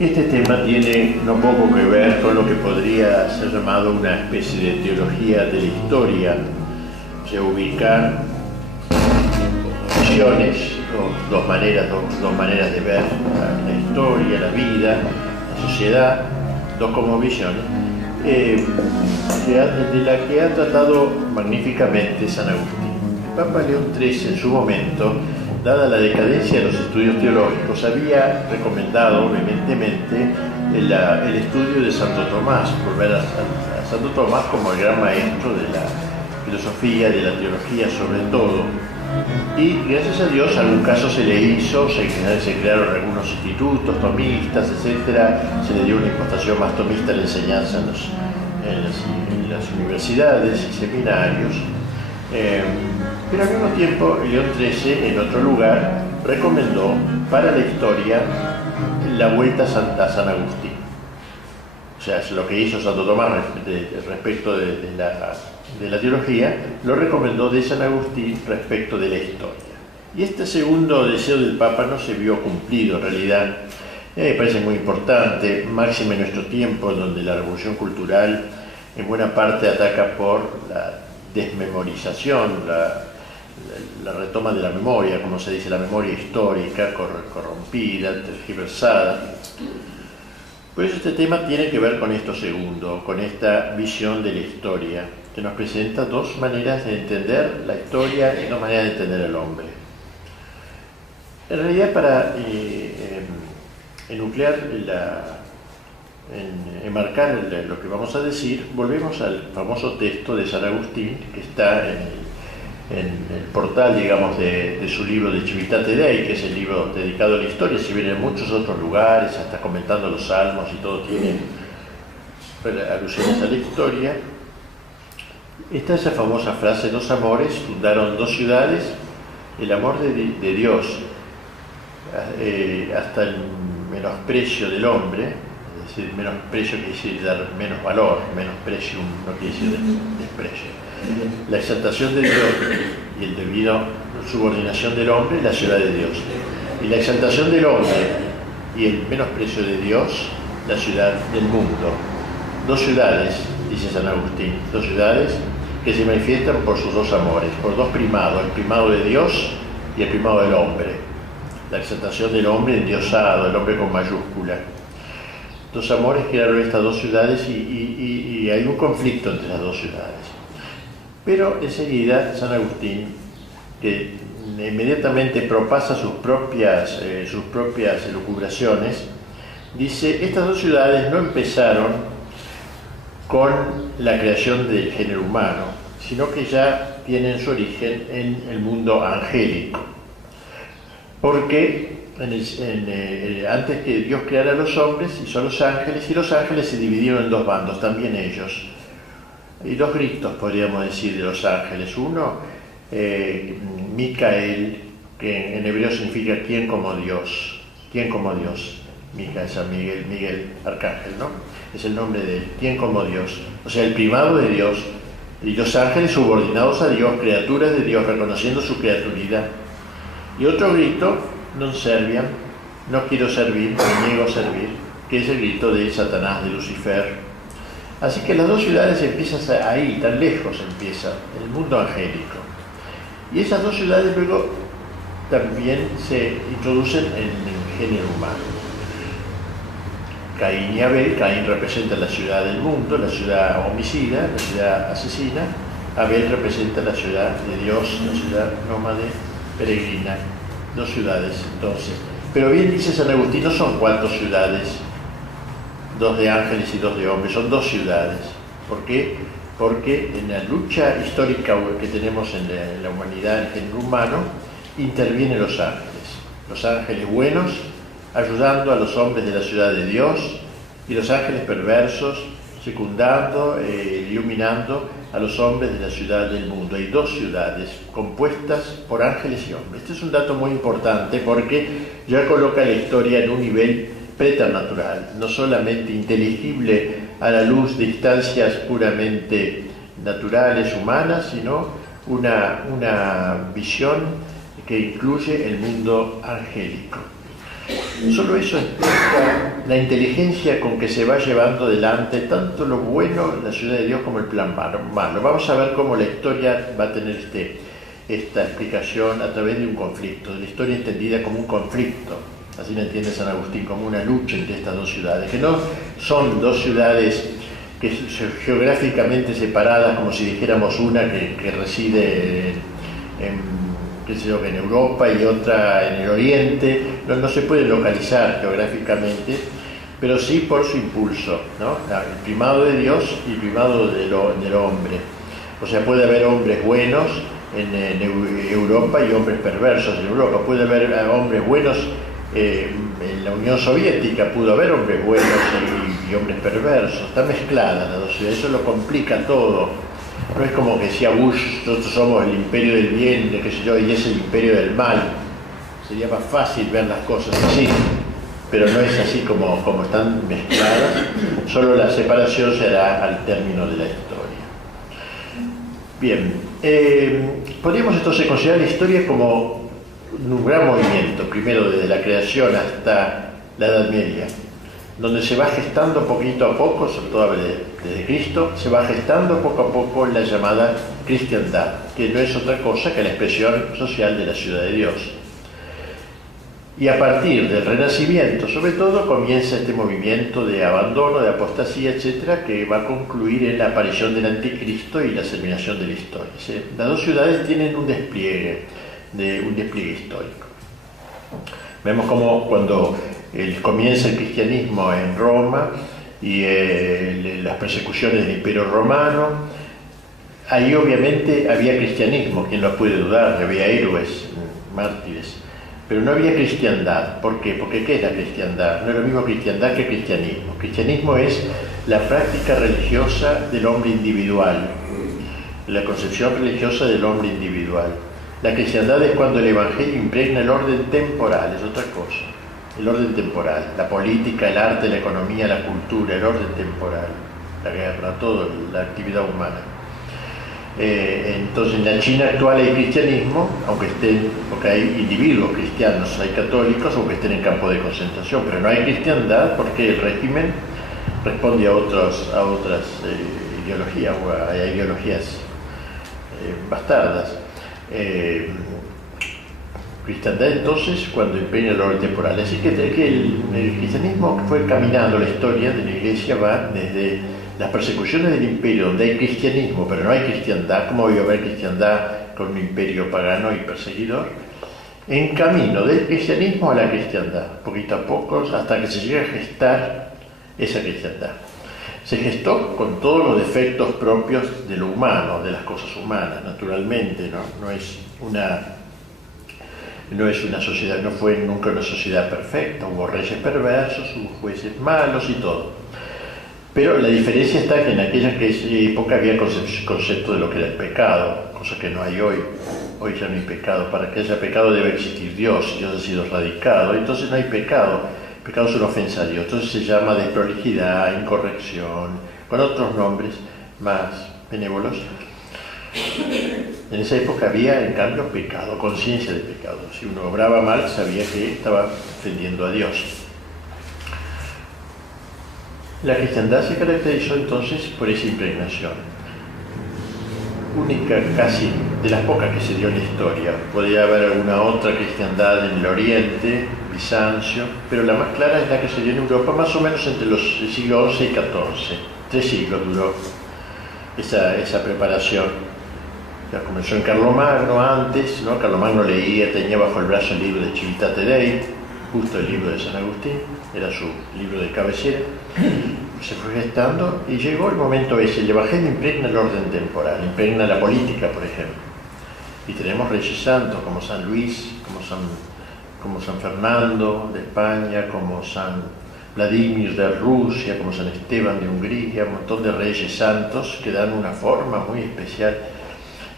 Este tema tiene no poco que ver con lo que podría ser llamado una especie de teología de la historia, o sea, ubicar visiones, dos maneras de ver la historia, la vida, la sociedad, dos como visiones, de la que ha tratado magníficamente San Agustín. El Papa León XIII, en su momento, dada la decadencia de los estudios teológicos, había recomendado vehementemente el estudio de Santo Tomás, por ver a Santo Tomás como el gran maestro de la filosofía, de la teología sobre todo. Y gracias a Dios algún caso se le hizo, se crearon algunos institutos tomistas, etc. Se le dio una impostación más tomista a la enseñanza en las universidades y seminarios. Pero al mismo tiempo León XIII, en otro lugar, recomendó para la historia la vuelta a San Agustín. O sea, lo que hizo Santo Tomás respecto de la teología, lo recomendó de San Agustín respecto de la historia. Y este segundo deseo del Papa no se vio cumplido en realidad. Me parece muy importante, máxime en nuestro tiempo, donde la revolución cultural en buena parte ataca por la desmemorización, la retoma de la memoria, como se dice, la memoria histórica, corrompida, tergiversada. Pues este tema tiene que ver con esto segundo, con esta visión de la historia, que nos presenta dos maneras de entender la historia y dos maneras de entender al hombre. En realidad, para enmarcar lo que vamos a decir, volvemos al famoso texto de San Agustín, que está en el portal, digamos, de su libro de Civitate Dei, que es el libro dedicado a la historia. Si bien en muchos otros lugares, hasta comentando los salmos y todo, tiene alusiones a la historia, está esa famosa frase: dos amores fundaron dos ciudades, el amor de Dios hasta el menosprecio del hombre, es decir, menosprecio quiere decir dar menos valor, menosprecio no quiere decir desprecio. La exaltación de Dios y el debido subordinación del hombre, la ciudad de Dios. Y la exaltación del hombre y el menosprecio de Dios, la ciudad del mundo. Dos ciudades, dice San Agustín, dos ciudades que se manifiestan por sus dos amores, por dos primados, el primado de Dios y el primado del hombre. La exaltación del hombre endiosado, el hombre con mayúscula. Dos amores crearon estas dos ciudades y hay un conflicto entre las dos ciudades. Pero enseguida San Agustín, que inmediatamente propasa sus propias elucubraciones, dice: estas dos ciudades no empezaron con la creación del género humano, sino que ya tienen su origen en el mundo angélico. Porque antes que Dios creara a los hombres, hizo a los ángeles, y los ángeles se dividieron en dos bandos, también ellos. Hay dos gritos, podríamos decir, de los ángeles. Uno, Micael, que en hebreo significa ¿quién como Dios? ¿Quién como Dios? Micael, San Miguel, Miguel, arcángel, ¿no? Es el nombre de él, ¿quién como Dios? O sea, el primado de Dios, y los ángeles subordinados a Dios, criaturas de Dios, reconociendo su criaturidad. Y otro grito, non serviam, no quiero servir, me niego a servir, que es el grito de Satanás, de Lucifer. Así que las dos ciudades empiezan ahí, tan lejos empieza, en el mundo angélico. Y esas dos ciudades luego también se introducen en el género humano. Caín y Abel. Caín representa la ciudad del mundo, la ciudad homicida, la ciudad asesina. Abel representa la ciudad de Dios, la ciudad nómade, peregrina. Dos ciudades, entonces. Pero bien dice San Agustín, no son cuatro ciudades, dos de ángeles y dos de hombres, son dos ciudades. ¿Por qué? Porque en la lucha histórica que tenemos en la humanidad, en el género humano, intervienen los ángeles. Los ángeles buenos ayudando a los hombres de la ciudad de Dios, y los ángeles perversos secundando, iluminando a los hombres de la ciudad del mundo. Hay dos ciudades compuestas por ángeles y hombres. Este es un dato muy importante porque ya coloca la historia en un nivel preternatural, no solamente inteligible a la luz de instancias puramente naturales, humanas, sino una visión que incluye el mundo angélico. Solo eso explica la inteligencia con que se va llevando adelante tanto lo bueno, la ciudad de Dios, como el plan malo. Vamos a ver cómo la historia va a tener esta explicación a través de un conflicto, de la historia entendida como un conflicto. Así lo entiende San Agustín, como una lucha entre estas dos ciudades, que no son dos ciudades que geográficamente separadas, como si dijéramos una que reside en Europa y otra en el Oriente. No se puede localizar geográficamente, pero sí por su impulso, ¿no? El primado de Dios y el primado del hombre. O sea, puede haber hombres buenos en Europa y hombres perversos en Europa. Puede haber hombres buenos en la Unión Soviética, pudo haber hombres buenos y hombres perversos. Está mezclada la dos ciudades, eso lo complica todo. No es como que decía Bush, nosotros somos el imperio del bien, qué sé yo, y es el imperio del mal. Sería más fácil ver las cosas así, pero no es así como están mezcladas. Solo la separación se hará al término de la historia. Bien, podríamos entonces considerar la historia como un gran movimiento, primero desde la creación hasta la Edad Media, donde se va gestando poquito a poco, sobre todo desde Cristo, se va gestando poco a poco la llamada cristiandad, que no es otra cosa que la expresión social de la ciudad de Dios. Y a partir del Renacimiento, sobre todo, comienza este movimiento de abandono, de apostasía, etcétera, que va a concluir en la aparición del Anticristo y la terminación de la historia. ¿Sí? Las dos ciudades tienen un despliegue histórico. Vemos como cuando comienza el cristianismo en Roma y las persecuciones del Imperio Romano, ahí obviamente había cristianismo, quien lo puede dudar, había héroes, mártires, pero no había cristiandad. ¿Por qué? Porque ¿qué es la cristiandad? No es lo mismo cristiandad que cristianismo. Cristianismo es la práctica religiosa del hombre individual, la concepción religiosa del hombre individual. La cristiandad es cuando el Evangelio impregna el orden temporal, es otra cosa. El orden temporal, la política, el arte, la economía, la cultura, el orden temporal, la guerra, toda la actividad humana. Entonces en la China actual hay cristianismo, porque hay individuos cristianos, hay católicos, aunque estén en campo de concentración, pero no hay cristiandad porque el régimen responde a otras ideologías, o a ideologías bastardas. Cristiandad entonces cuando impregna el orden temporal. Así que el cristianismo fue caminando, la historia de la Iglesia va desde las persecuciones del imperio, donde hay cristianismo pero no hay cristiandad. ¿Cómo voy a haber cristiandad con un imperio pagano y perseguidor? En camino del cristianismo a la cristiandad, poquito a poco, hasta que se llega a gestar esa cristiandad. Se gestó con todos los defectos propios de lo humano, de las cosas humanas, naturalmente, no es una sociedad, no fue nunca una sociedad perfecta, hubo reyes perversos, hubo jueces malos y todo. Pero la diferencia está que en aquella época había concepto de lo que era el pecado, cosa que no hay hoy. Hoy ya no hay pecado. Para que haya pecado debe existir Dios, Dios ha sido radicado, entonces no hay pecado. El pecado es una ofensa a Dios, entonces se llama desprolijidad, incorrección, con otros nombres más benévolos. En esa época había, en cambio, pecado, conciencia de pecado. Si uno obraba mal, sabía que estaba ofendiendo a Dios. La cristiandad se caracterizó entonces por esa impregnación, única casi de las pocas que se dio en la historia. Podría haber alguna otra cristiandad en el Oriente, Bizancio, pero la más clara es la que se dio en Europa, más o menos entre los siglos XI y XIV. 3 siglos duró esa preparación. Ya comenzó en Carlomagno antes, ¿no? Carlomagno leía, tenía bajo el brazo el libro de Civitate Dei, justo el libro de San Agustín, era su libro de cabecera. Se fue gestando y llegó el momento ese. El Evangelio impregna el orden temporal, impregna la política, por ejemplo. Y tenemos reyes santos como San Luis, como San Fernando de España, como San Vladimir de Rusia, como San Esteban de Hungría, un montón de reyes santos que dan una forma muy especial,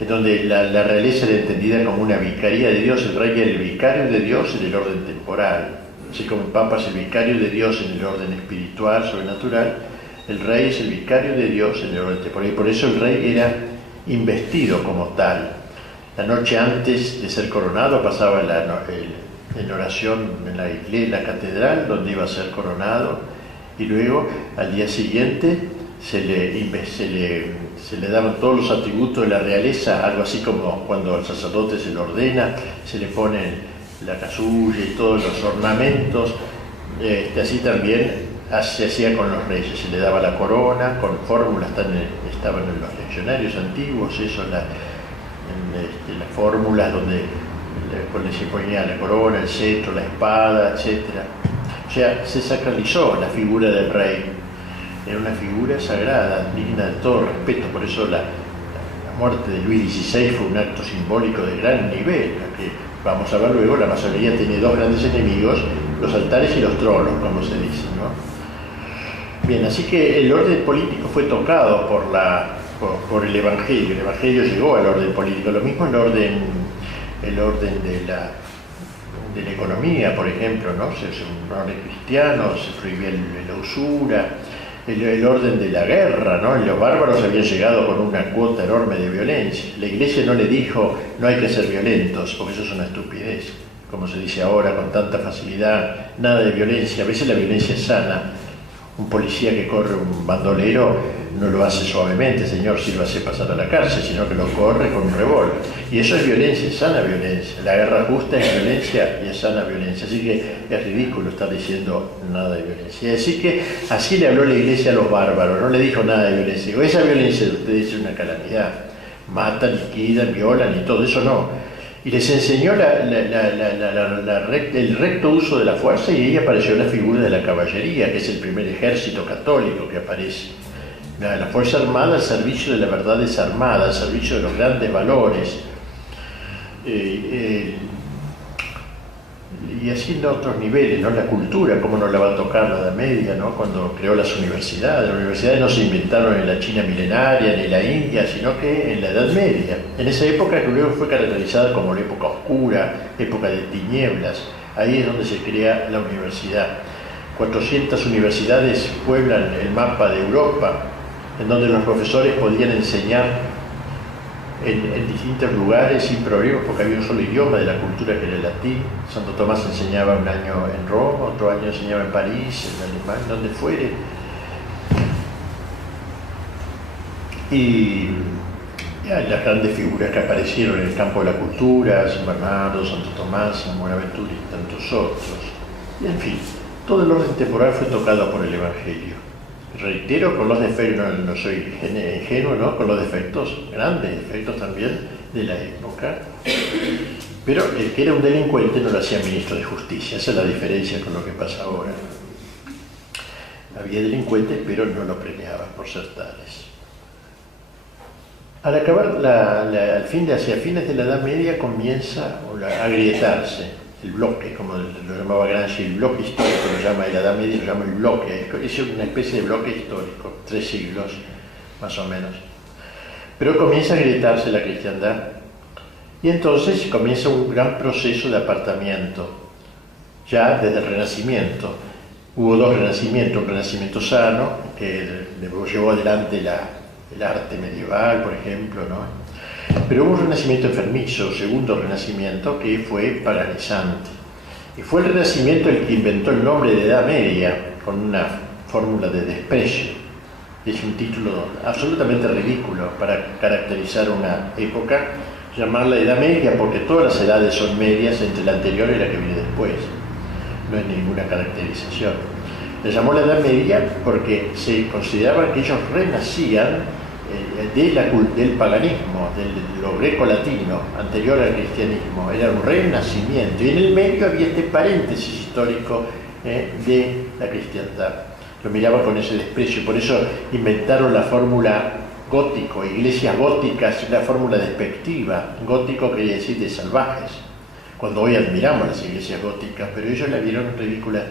en donde la realeza era entendida como una vicaría de Dios. El rey era el vicario de Dios en el orden temporal. Así como el Papa es el vicario de Dios en el orden espiritual, sobrenatural, el rey es el vicario de Dios en el orden temporal. Y por eso el rey era investido como tal. La noche antes de ser coronado pasaba en oración en la iglesia, la catedral, donde iba a ser coronado, y luego al día siguiente se le daban todos los atributos de la realeza, algo así como cuando al sacerdote se le ordena, se le ponen la casulla y todos los ornamentos, así también se hacía con los reyes, se le daba la corona, con fórmulas, estaban en los leccionarios antiguos, eso, las fórmulas donde se ponía la corona, el cetro, la espada, etc. O sea, se sacralizó la figura del rey, era una figura sagrada, digna de todo respeto, por eso la muerte de Luis XVI fue un acto simbólico de gran nivel, que vamos a ver luego, la masonería tiene dos grandes enemigos, los altares y los tronos, como se dice, ¿no? Bien, así que el orden político fue tocado por el Evangelio llegó al orden político, lo mismo el orden de la economía, por ejemplo, ¿no? Un orden cristiano, se prohibía la usura, el orden de la guerra, ¿no? Los bárbaros habían llegado con una cuota enorme de violencia. La Iglesia no le dijo, no hay que ser violentos, porque eso es una estupidez, como se dice ahora con tanta facilidad, nada de violencia, a veces la violencia es sana. Un policía que corre un bandolero no lo hace suavemente, señor, si lo hace pasar a la cárcel, sino que lo corre con un revólver. Y eso es violencia, es sana violencia. La guerra justa es violencia y es sana violencia. Así que es ridículo estar diciendo nada de violencia. Así que así le habló la Iglesia a los bárbaros, no le dijo nada de violencia. Digo, esa violencia de ustedes es una calamidad. Matan, liquidan, violan y todo eso no. Y les enseñó el recto uso de la fuerza, y ahí apareció la figura de la caballería, que es el primer ejército católico que aparece. La fuerza armada al servicio de la verdad desarmada, al servicio de los grandes valores. Y así en otros niveles, ¿no? La cultura, cómo no la va a tocar la Edad Media, ¿no? Cuando creó las universidades. Las universidades no se inventaron en la China milenaria ni en la India, sino que en la Edad Media. En esa época que luego fue caracterizada como la época oscura, época de tinieblas. Ahí es donde se crea la universidad. 400 universidades pueblan el mapa de Europa, en donde los profesores podían enseñar en distintos lugares sin problemas, porque había un solo idioma de la cultura, que era el latín. Santo Tomás enseñaba un año en Roma, otro año enseñaba en París, en Alemania, donde fuere. Y las grandes figuras que aparecieron en el campo de la cultura, San Bernardo, Santo Tomás, San Buenaventura y tantos otros. Y en fin, todo el orden temporal fue tocado por el Evangelio. Reitero, con los defectos, no soy ingenuo, ¿no? Con los defectos, grandes defectos también de la época, pero el que era un delincuente no lo hacía ministro de justicia. Esa es la diferencia con lo que pasa ahora. Había delincuentes, pero no lo premiaban por ser tales. Al acabar, hacia fines de la Edad Media comienza a agrietarse el bloque, como lo llamaba Gramsci, el bloque histórico, lo llama en la Edad Media, lo llama el bloque, es una especie de bloque histórico, 3 siglos más o menos. Pero comienza a agrietarse la cristiandad, y entonces comienza un gran proceso de apartamiento, ya desde el Renacimiento. Hubo dos renacimientos, un renacimiento sano, que llevó adelante el arte medieval, por ejemplo, ¿no? Pero hubo un renacimiento enfermizo, segundo renacimiento, que fue paganizante. Y fue el Renacimiento el que inventó el nombre de Edad Media, con una fórmula de desprecio. Es un título absolutamente ridículo para caracterizar una época, llamarla Edad Media, porque todas las edades son medias entre la anterior y la que viene después. No es ninguna caracterización. Le llamó la Edad Media porque se consideraba que ellos renacían del paganismo, de lo greco-latino, anterior al cristianismo. Era un renacimiento, y en el medio había este paréntesis histórico de la cristiandad. Lo miraba con ese desprecio, por eso inventaron la fórmula gótico, iglesias góticas, una fórmula despectiva. Gótico quería decir de salvajes, cuando hoy admiramos las iglesias góticas, pero ellos la vieron ridícula,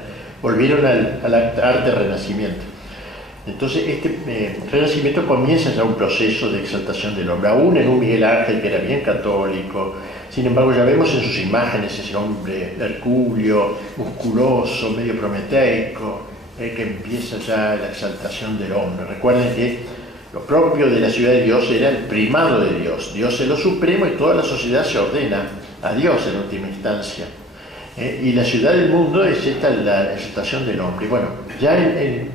volvieron al arte renacimiento. Entonces este renacimiento comienza ya un proceso de exaltación del hombre, aún en un Miguel Ángel que era bien católico. Sin embargo, ya vemos en sus imágenes ese hombre hercúleo, musculoso, medio prometeico, que empieza ya la exaltación del hombre. Recuerden que lo propio de la ciudad de Dios era el primado de Dios. Dios es lo supremo y toda la sociedad se ordena a Dios en última instancia. Y la ciudad del mundo es esta la exaltación del hombre. Bueno, ya en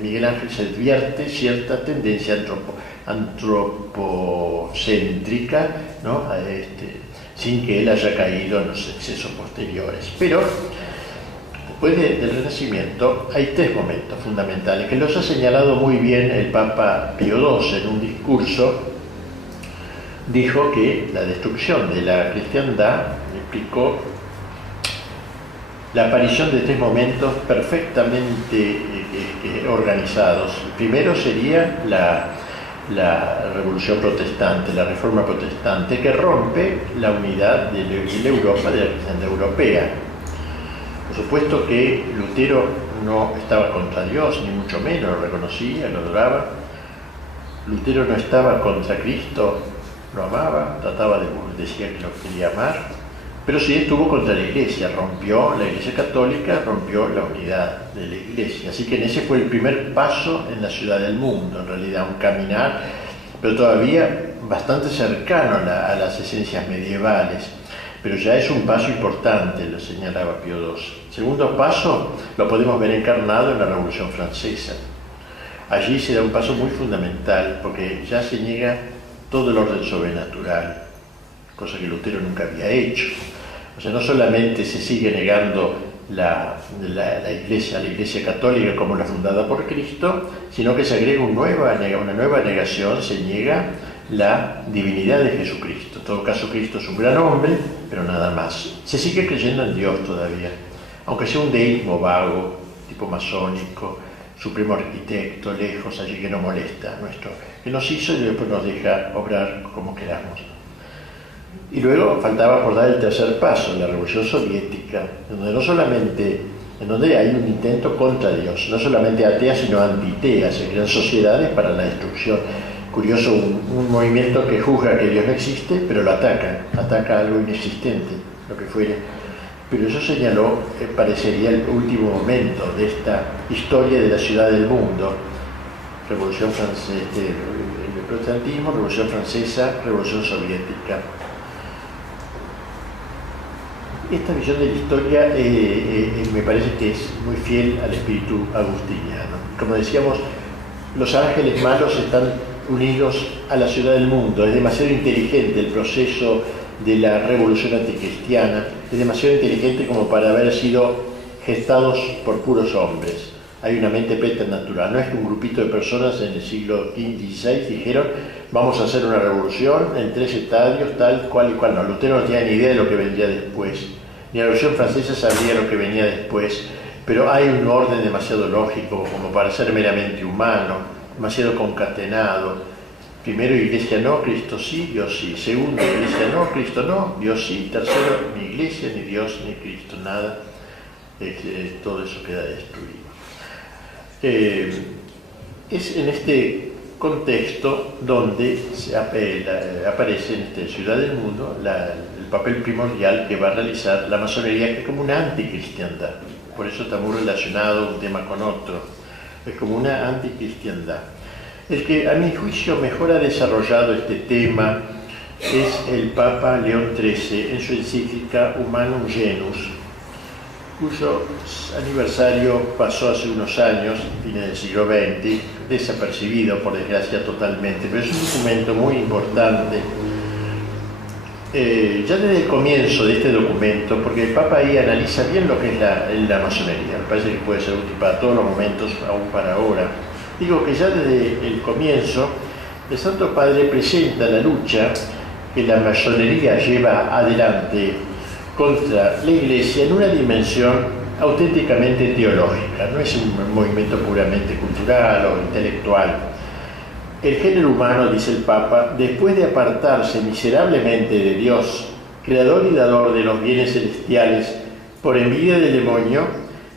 Miguel Ángel se advierte cierta tendencia antropocéntrica, ¿no? Sin que él haya caído en los excesos posteriores. Pero después del Renacimiento hay tres momentos fundamentales que los ha señalado muy bien el Papa Pío XII en un discurso. Dijo que la destrucción de la cristiandad explicó la aparición de tres momentos perfectamente organizados. El primero sería la Revolución Protestante, la Reforma Protestante, que rompe la unidad de la Europa, de la cristiandad europea. Por supuesto que Lutero no estaba contra Dios, ni mucho menos, lo reconocía, lo adoraba. Lutero no estaba contra Cristo, lo amaba, decía que lo quería amar. Pero sí estuvo contra la Iglesia, rompió la Iglesia Católica, rompió la unidad de la Iglesia. Así que ese fue el primer paso en la ciudad del mundo, en realidad, un caminar, pero todavía bastante cercano a las esencias medievales. Pero ya es un paso importante, lo señalaba Pío XII. Segundo paso lo podemos ver encarnado en la Revolución Francesa. Allí se da un paso muy fundamental, porque ya se niega todo el orden sobrenatural, cosa que Lutero nunca había hecho. O sea, no solamente se sigue negando la Iglesia Católica como la fundada por Cristo, sino que se agrega una nueva negación, se niega la divinidad de Jesucristo. En todo caso, Cristo es un gran hombre, pero nada más. Se sigue creyendo en Dios todavía, aunque sea un deísmo vago, tipo masónico, supremo arquitecto, lejos, allí que no molesta, que nos hizo y después nos deja obrar como queramos. Y luego faltaba por dar el tercer paso, la Revolución Soviética, en donde hay un intento contra Dios, no solamente atea, sino antitea, se crean sociedades para la destrucción. Curioso, un movimiento que juzga que Dios no existe, pero lo ataca algo inexistente, lo que fuere. Pero eso señaló, parecería el último momento de esta historia de la ciudad del mundo. Revolución Francesa, el protestantismo, Revolución Francesa, Revolución Soviética. Esta visión de la historia me parece que es muy fiel al espíritu agustiniano. Como decíamos, los ángeles malos están unidos a la ciudad del mundo. Es demasiado inteligente el proceso de la revolución anticristiana, es demasiado inteligente como para haber sido gestados por puros hombres. Hay una mente preternatural. No es que un grupito de personas en el siglo XVI dijeron vamos a hacer una revolución en 3 estadios, tal, cual y cual. No, Lutero no tenía ni idea de lo que vendría después. Ni la Revolución Francesa sabía lo que venía después. Pero hay un orden demasiado lógico como para ser meramente humano, demasiado concatenado. Primero, Iglesia no, Cristo sí, Dios sí. Segundo, Iglesia no, Cristo no, Dios sí. Tercero, ni Iglesia, ni Dios, ni Cristo, nada. Todo eso queda destruido. Es en este contexto donde aparece en esta ciudad del mundo el papel primordial que va a realizar la masonería, que es como una anticristiandad. Por eso está muy relacionado un tema con otro. Es como una anticristiandad. El que a mi juicio mejor ha desarrollado este tema es el Papa León XIII en su encíclica Humanum Genus, cuyo aniversario pasó hace unos años, fines del siglo XX, desapercibido por desgracia totalmente, pero es un documento muy importante. Ya desde el comienzo de este documento, porque el Papa ahí analiza bien lo que es la masonería, me parece que puede ser útil para todos los momentos, aún para ahora. Digo que ya desde el comienzo el Santo Padre presenta la lucha que la masonería lleva adelante contra la Iglesia en una dimensión auténticamente teológica, no es un movimiento puramente cultural o intelectual. El género humano, dice el Papa, después de apartarse miserablemente de Dios, creador y dador de los bienes celestiales, por envidia del demonio,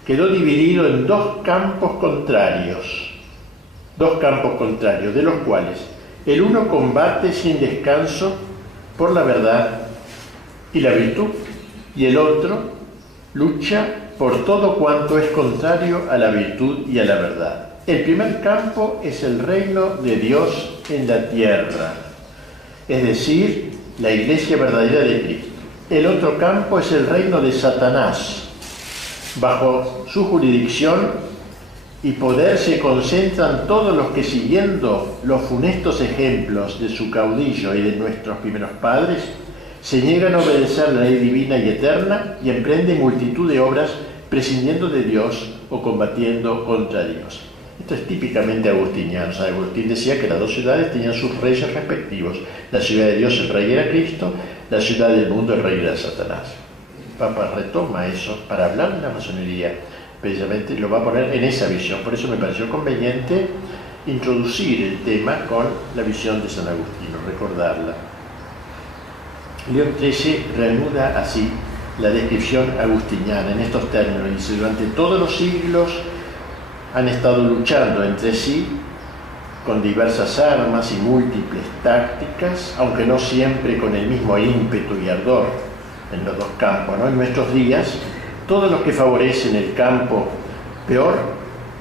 quedó dividido en dos campos contrarios, de los cuales el uno combate sin descanso por la verdad y la virtud, y el otro lucha por todo cuanto es contrario a la virtud y a la verdad. El primer campo es el reino de Dios en la tierra, es decir, la Iglesia verdadera de Cristo. El otro campo es el reino de Satanás. Bajo su jurisdicción y poder se concentran todos los que, siguiendo los funestos ejemplos de su caudillo y de nuestros primeros padres, se niegan a obedecer la ley divina y eterna y emprenden multitud de obras prescindiendo de Dios o combatiendo contra Dios. Esto es típicamente agustiniano. San Agustín decía que las dos ciudades tenían sus reyes respectivos. La ciudad de Dios, el rey era Cristo; la ciudad del mundo, el rey era Satanás. El Papa retoma eso para hablar de la masonería, precisamente lo va a poner en esa visión. Por eso me pareció conveniente introducir el tema con la visión de San Agustino, recordarla. León XIII reanuda así la descripción agustiniana en estos términos. Dice: durante todos los siglos han estado luchando entre sí con diversas armas y múltiples tácticas, aunque no siempre con el mismo ímpetu y ardor en los dos campos, ¿no? En nuestros días, todos los que favorecen el campo peor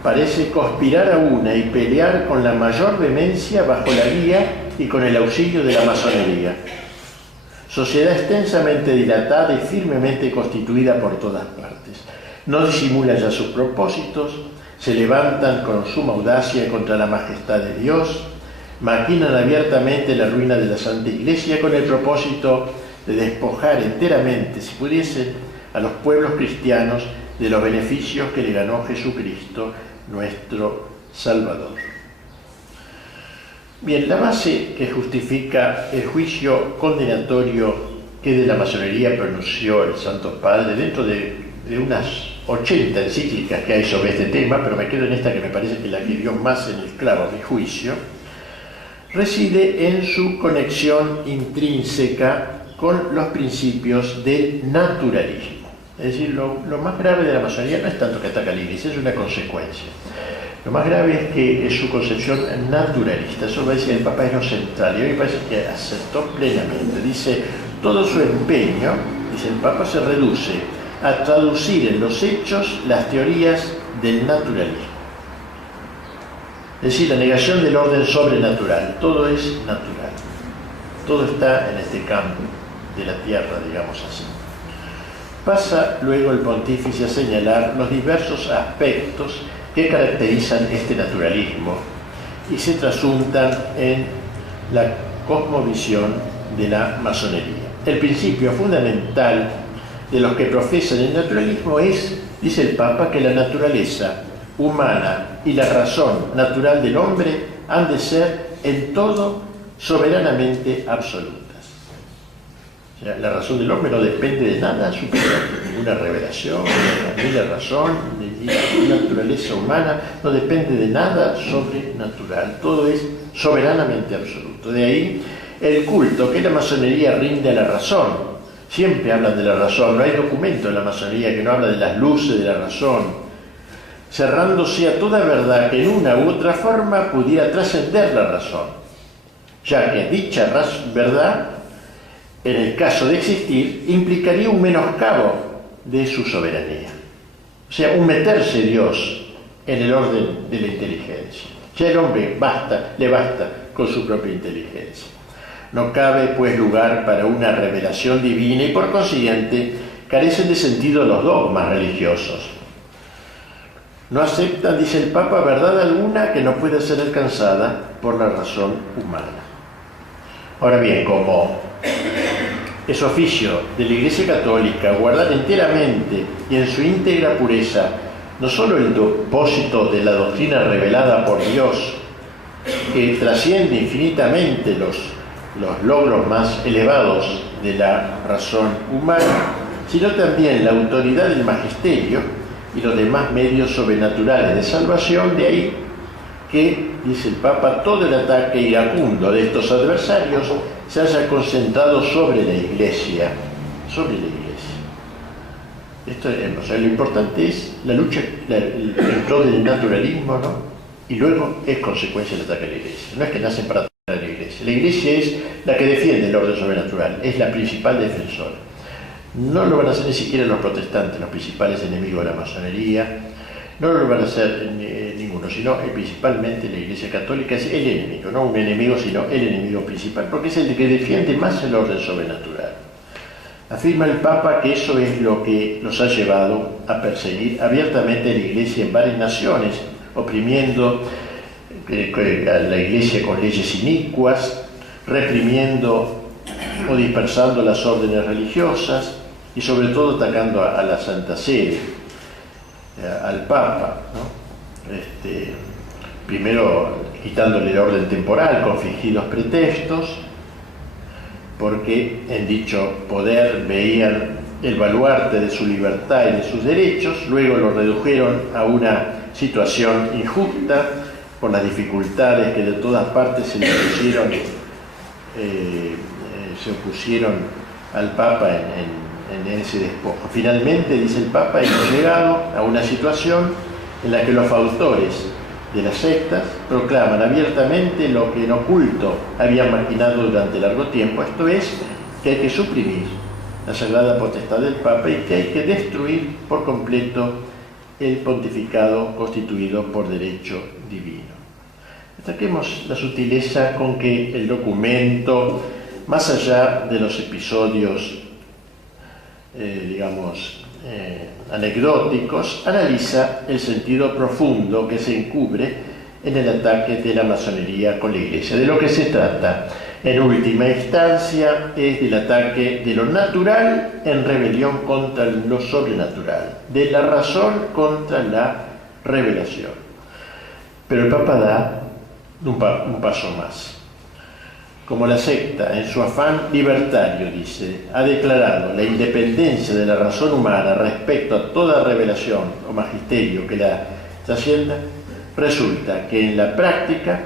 parece conspirar a una y pelear con la mayor vehemencia bajo la guía y con el auxilio de la masonería. Sociedad extensamente dilatada y firmemente constituida por todas partes. No disimulan ya sus propósitos, se levantan con suma audacia contra la majestad de Dios, maquinan abiertamente la ruina de la Santa Iglesia con el propósito de despojar enteramente, si pudiesen, a los pueblos cristianos de los beneficios que le ganó Jesucristo, nuestro Salvador. Bien, la base que justifica el juicio condenatorio que de la masonería pronunció el Santo Padre, dentro de unas 80 encíclicas que hay sobre este tema, pero me quedo en esta que me parece que la que dio más en el clavo a mi juicio, reside en su conexión intrínseca con los principios del naturalismo. Es decir, lo más grave de la masonería no es tanto que ataca a la Iglesia, es una consecuencia. Lo más grave es que es su concepción naturalista. Eso lo decía el Papa, es lo central, y a mí me parece que aceptó plenamente. Dice: todo su empeño, dice el Papa, se reduce a traducir en los hechos las teorías del naturalismo. Es decir, la negación del orden sobrenatural. Todo es natural. Todo está en este campo de la tierra, digamos así. Pasa luego el pontífice a señalar los diversos aspectos que caracterizan este naturalismo y se trasuntan en la cosmovisión de la masonería. El principio fundamental de los que profesan el naturalismo es, dice el Papa, que la naturaleza humana y la razón natural del hombre han de ser en todo soberanamente absolutas. O sea, la razón del hombre no depende de nada superior, de ninguna revelación, ni la razón, ni la naturaleza humana no depende de nada sobrenatural. Todo es soberanamente absoluto. De ahí el culto que la masonería rinde a la razón. Siempre hablan de la razón, no hay documento de la masonería que no habla de las luces de la razón, cerrándose a toda verdad que en una u otra forma pudiera trascender la razón, ya que dicha verdad, en el caso de existir, implicaría un menoscabo de su soberanía. O sea, un meterse Dios en el orden de la inteligencia. Ya el hombre le basta con su propia inteligencia. No cabe, pues, lugar para una revelación divina y, por consiguiente, carecen de sentido los dogmas religiosos. No aceptan, dice el Papa, verdad alguna que no pueda ser alcanzada por la razón humana. Ahora bien, como es oficio de la Iglesia Católica guardar enteramente y en su íntegra pureza no solo el depósito de la doctrina revelada por Dios, que trasciende infinitamente los logros más elevados de la razón humana, sino también la autoridad del magisterio y los demás medios sobrenaturales de salvación. De ahí que, dice el Papa, todo el ataque iracundo de estos adversarios se haya concentrado sobre la Iglesia. Sobre la Iglesia. Esto, o sea, lo importante es la lucha en pro del naturalismo, ¿no? Y luego es consecuencia del ataque a la Iglesia. No es que nacen para atacar a la Iglesia. La Iglesia es la que defiende el orden sobrenatural, es la principal defensora. No lo van a hacer ni siquiera los protestantes, los principales enemigos de la masonería. No lo van a hacer ninguno, sino principalmente la Iglesia Católica es el enemigo, no un enemigo, sino el enemigo principal, porque es el que defiende más el orden sobrenatural. Afirma el Papa que eso es lo que los ha llevado a perseguir abiertamente a la Iglesia en varias naciones, oprimiendo a la Iglesia con leyes inicuas, reprimiendo o dispersando las órdenes religiosas y sobre todo atacando a la Santa Sede, al Papa, ¿no? Primero quitándole el orden temporal con fingidos pretextos, porque en dicho poder veían el baluarte de su libertad y de sus derechos, luego lo redujeron a una situación injusta por las dificultades que de todas partes se le opusieron al Papa en ese despojo. Finalmente, dice el Papa, hemos llegado a una situación en la que los fautores de las sectas proclaman abiertamente lo que en oculto habían maquinado durante largo tiempo, esto es, que hay que suprimir la sagrada potestad del Papa y que hay que destruir por completo el pontificado constituido por derecho divino. Destaquemos la sutileza con que el documento, más allá de los episodios, anecdóticos, analiza el sentido profundo que se encubre en el ataque de la masonería con la Iglesia. De lo que se trata, en última instancia, es del ataque de lo natural en rebelión contra lo sobrenatural, de la razón contra la revelación. Pero el Papa da un paso más. Como la secta, en su afán libertario, dice, ha declarado la independencia de la razón humana respecto a toda revelación o magisterio que la trascienda, resulta que en la práctica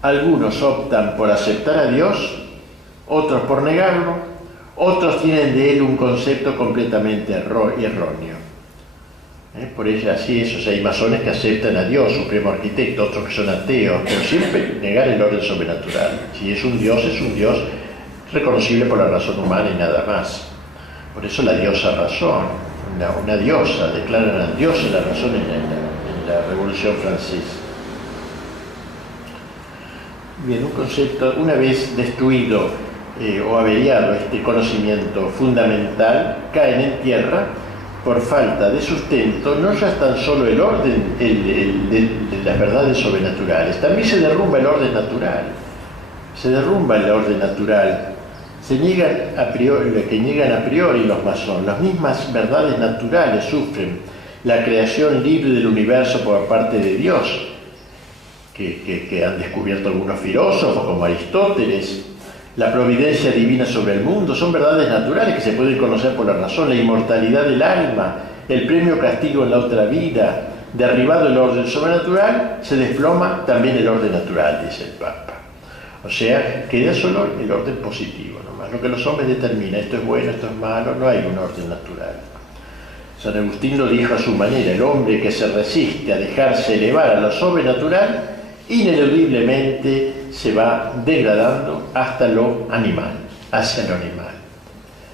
algunos optan por aceptar a Dios, otros por negarlo, otros tienen de él un concepto completamente erróneo. Por eso así es, o sea, hay masones que aceptan a Dios, supremo arquitecto, otros que son ateos, pero siempre negar el orden sobrenatural. Si es un Dios reconocible por la razón humana y nada más. Por eso la diosa razón, una diosa, declaran a Dios la razón en la Revolución Francesa. Bien, un concepto, una vez destruido o averiado este conocimiento fundamental, caen en tierra por falta de sustento, no ya tan solo el orden de las verdades sobrenaturales, también se derrumba el orden natural. Se derrumba el orden natural. Se niegan a priori, lo que niegan a priori los masones, las mismas verdades naturales sufren la creación libre del universo por parte de Dios, que han descubierto algunos filósofos como Aristóteles, la providencia divina sobre el mundo, son verdades naturales que se pueden conocer por la razón, la inmortalidad del alma, el premio castigo en la otra vida. Derribado el orden sobrenatural, se desploma también el orden natural, dice el Papa. O sea, queda solo el orden positivo, nomás. Lo que los hombres determinan, esto es bueno, esto es malo, no hay un orden natural. San Agustín lo dijo a su manera: el hombre que se resiste a dejarse elevar a lo sobrenatural, ineludiblemente se va degradando hasta lo animal, hacia lo animal.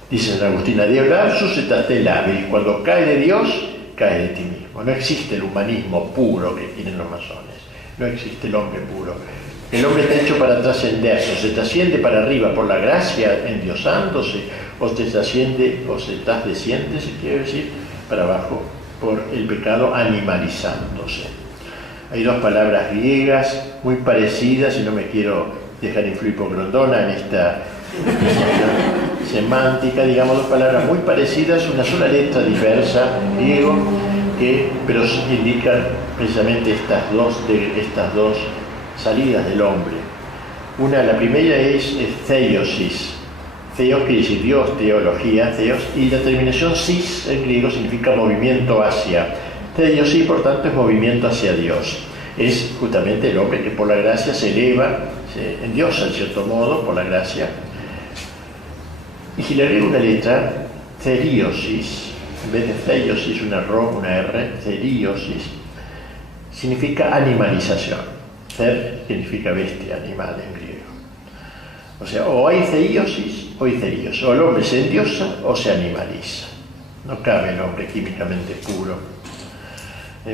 Dice San Agustín: Dios suscitaste labis, cuando cae de Dios, cae de ti mismo. No existe el humanismo puro que tienen los masones, no existe el hombre puro. El hombre está hecho para trascenderse, o se trasciende para arriba por la gracia endiosándose, o se trasciende, o se desciende, si quiere decir, para abajo por el pecado animalizándose. Hay dos palabras griegas muy parecidas, y no me quiero dejar influir por Grondona en esta semántica, digamos, dos palabras muy parecidas, una sola letra diversa, griego, pero indican precisamente estas dos salidas del hombre. La primera es theosis. Theos quiere decir Dios, teología, theos, y la terminación sis en griego significa movimiento hacia. Theosis, por tanto, es movimiento hacia Dios. Es justamente el hombre que por la gracia se eleva, se endiosa en cierto modo por la gracia. Y si le agrego una letra, theriosis, en vez de theosis, una R, theriosis, significa animalización. Ther significa bestia, animal en griego. O sea, o hay theiosis o hay therios. O el hombre se endiosa o se animaliza. No cabe el hombre químicamente puro.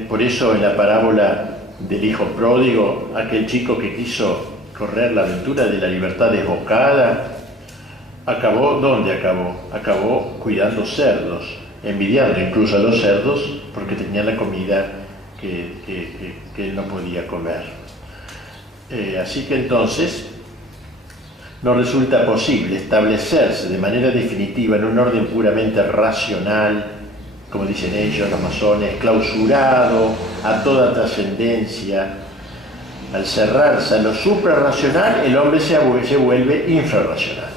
Por eso en la parábola del hijo pródigo, aquel chico que quiso correr la aventura de la libertad desbocada, acabó, ¿dónde acabó? Acabó cuidando cerdos, envidiando incluso a los cerdos porque tenían la comida que él no podía comer. Así que entonces no resulta posible establecerse de manera definitiva en un orden puramente racional, como dicen ellos, los masones, clausurado a toda trascendencia. Al cerrarse a lo suprarracional, el hombre se vuelve infrarracional.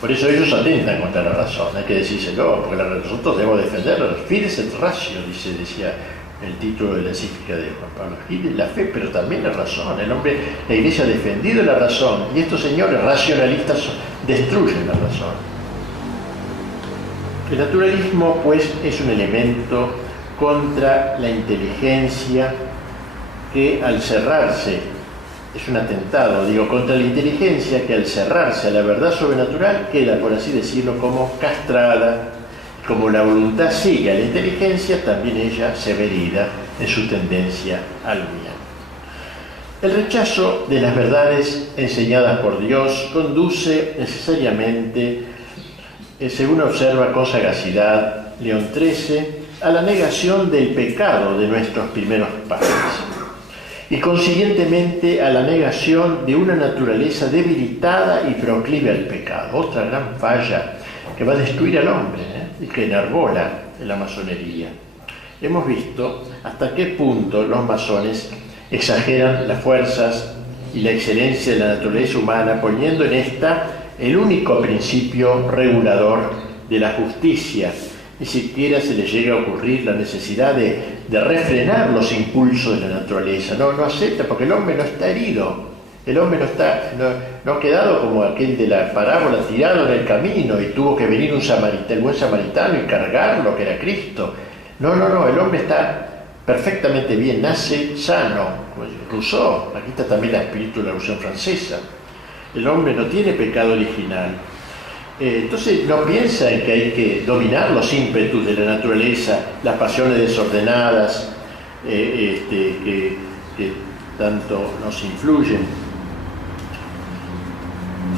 Por eso ellos atentan contra la razón, hay que decírselo, porque nosotros debemos defenderlo. Fides et ratio, decía el título de la encíclica de Juan Pablo Gil, la fe, pero también la razón. La Iglesia ha defendido la razón, y estos señores racionalistas destruyen la razón. El naturalismo, pues, es un elemento contra la inteligencia que al cerrarse, es un atentado, contra la inteligencia que al cerrarse a la verdad sobrenatural queda, por así decirlo, como castrada. Como la voluntad sigue a la inteligencia, también ella se ve herida en su tendencia al bien. El rechazo de las verdades enseñadas por Dios conduce necesariamente, según observa con sagacidad León XIII, a la negación del pecado de nuestros primeros padres y consiguientemente a la negación de una naturaleza debilitada y proclive al pecado. Otra gran falla que va a destruir al hombre, y que enarbola en la masonería. Hemos visto hasta qué punto los masones exageran las fuerzas y la excelencia de la naturaleza humana, poniendo en esta el único principio regulador de la justicia. Ni siquiera se les llega a ocurrir la necesidad de refrenar los impulsos de la naturaleza. No acepta, porque el hombre no está herido. El hombre no ha quedado como aquel de la parábola tirado en el camino y tuvo que venir el buen samaritano y cargarlo, que era Cristo. No, el hombre está perfectamente bien, nace sano. Pues Rousseau, aquí está también el espíritu de la Revolución Francesa. El hombre no tiene pecado original. Entonces no piensa en que hay que dominar los ímpetus de la naturaleza, las pasiones desordenadas que tanto nos influyen,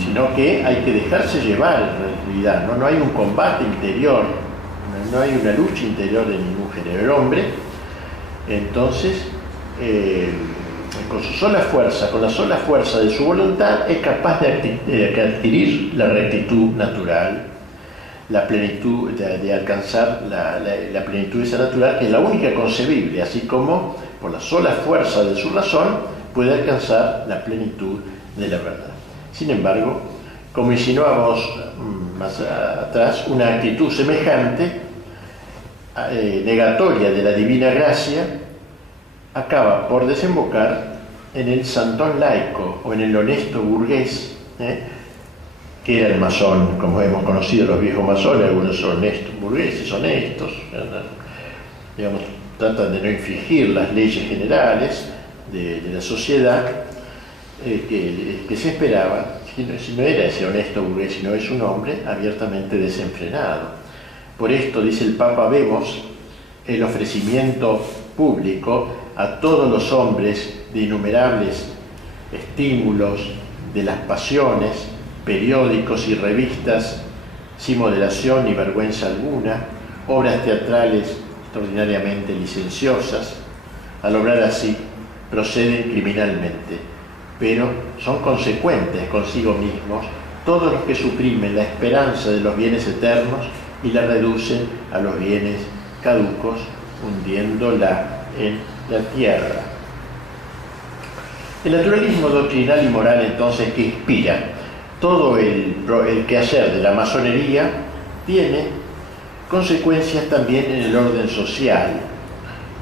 sino que hay que dejarse llevar en realidad, ¿no? No hay un combate interior, no hay una lucha interior de ningún género. El hombre, entonces, con la sola fuerza de su voluntad, es capaz de adquirir la rectitud natural, la plenitud, de alcanzar la plenitud esa natural, que es la única concebible, así como por la sola fuerza de su razón puede alcanzar la plenitud de la verdad. Sin embargo, como insinuamos más atrás, una actitud semejante, negatoria de la divina gracia, acaba por desembocar en el santón laico o en el honesto burgués, que era el masón, como hemos conocido los viejos masones. Algunos son honestos, burgueses honestos, tratan de no infringir las leyes generales de la sociedad que se esperaba. Si no era ese honesto burgués, sino es un hombre abiertamente desenfrenado. Por esto, dice el Papa, vemos el ofrecimiento público a todos los hombres de innumerables estímulos, de las pasiones, periódicos y revistas sin moderación ni vergüenza alguna, obras teatrales extraordinariamente licenciosas. Al obrar así, proceden criminalmente, pero son consecuentes consigo mismos todos los que suprimen la esperanza de los bienes eternos y la reducen a los bienes caducos, hundiéndola en la tierra. El naturalismo doctrinal y moral, entonces, que inspira todo el quehacer de la masonería, tiene consecuencias también en el orden social.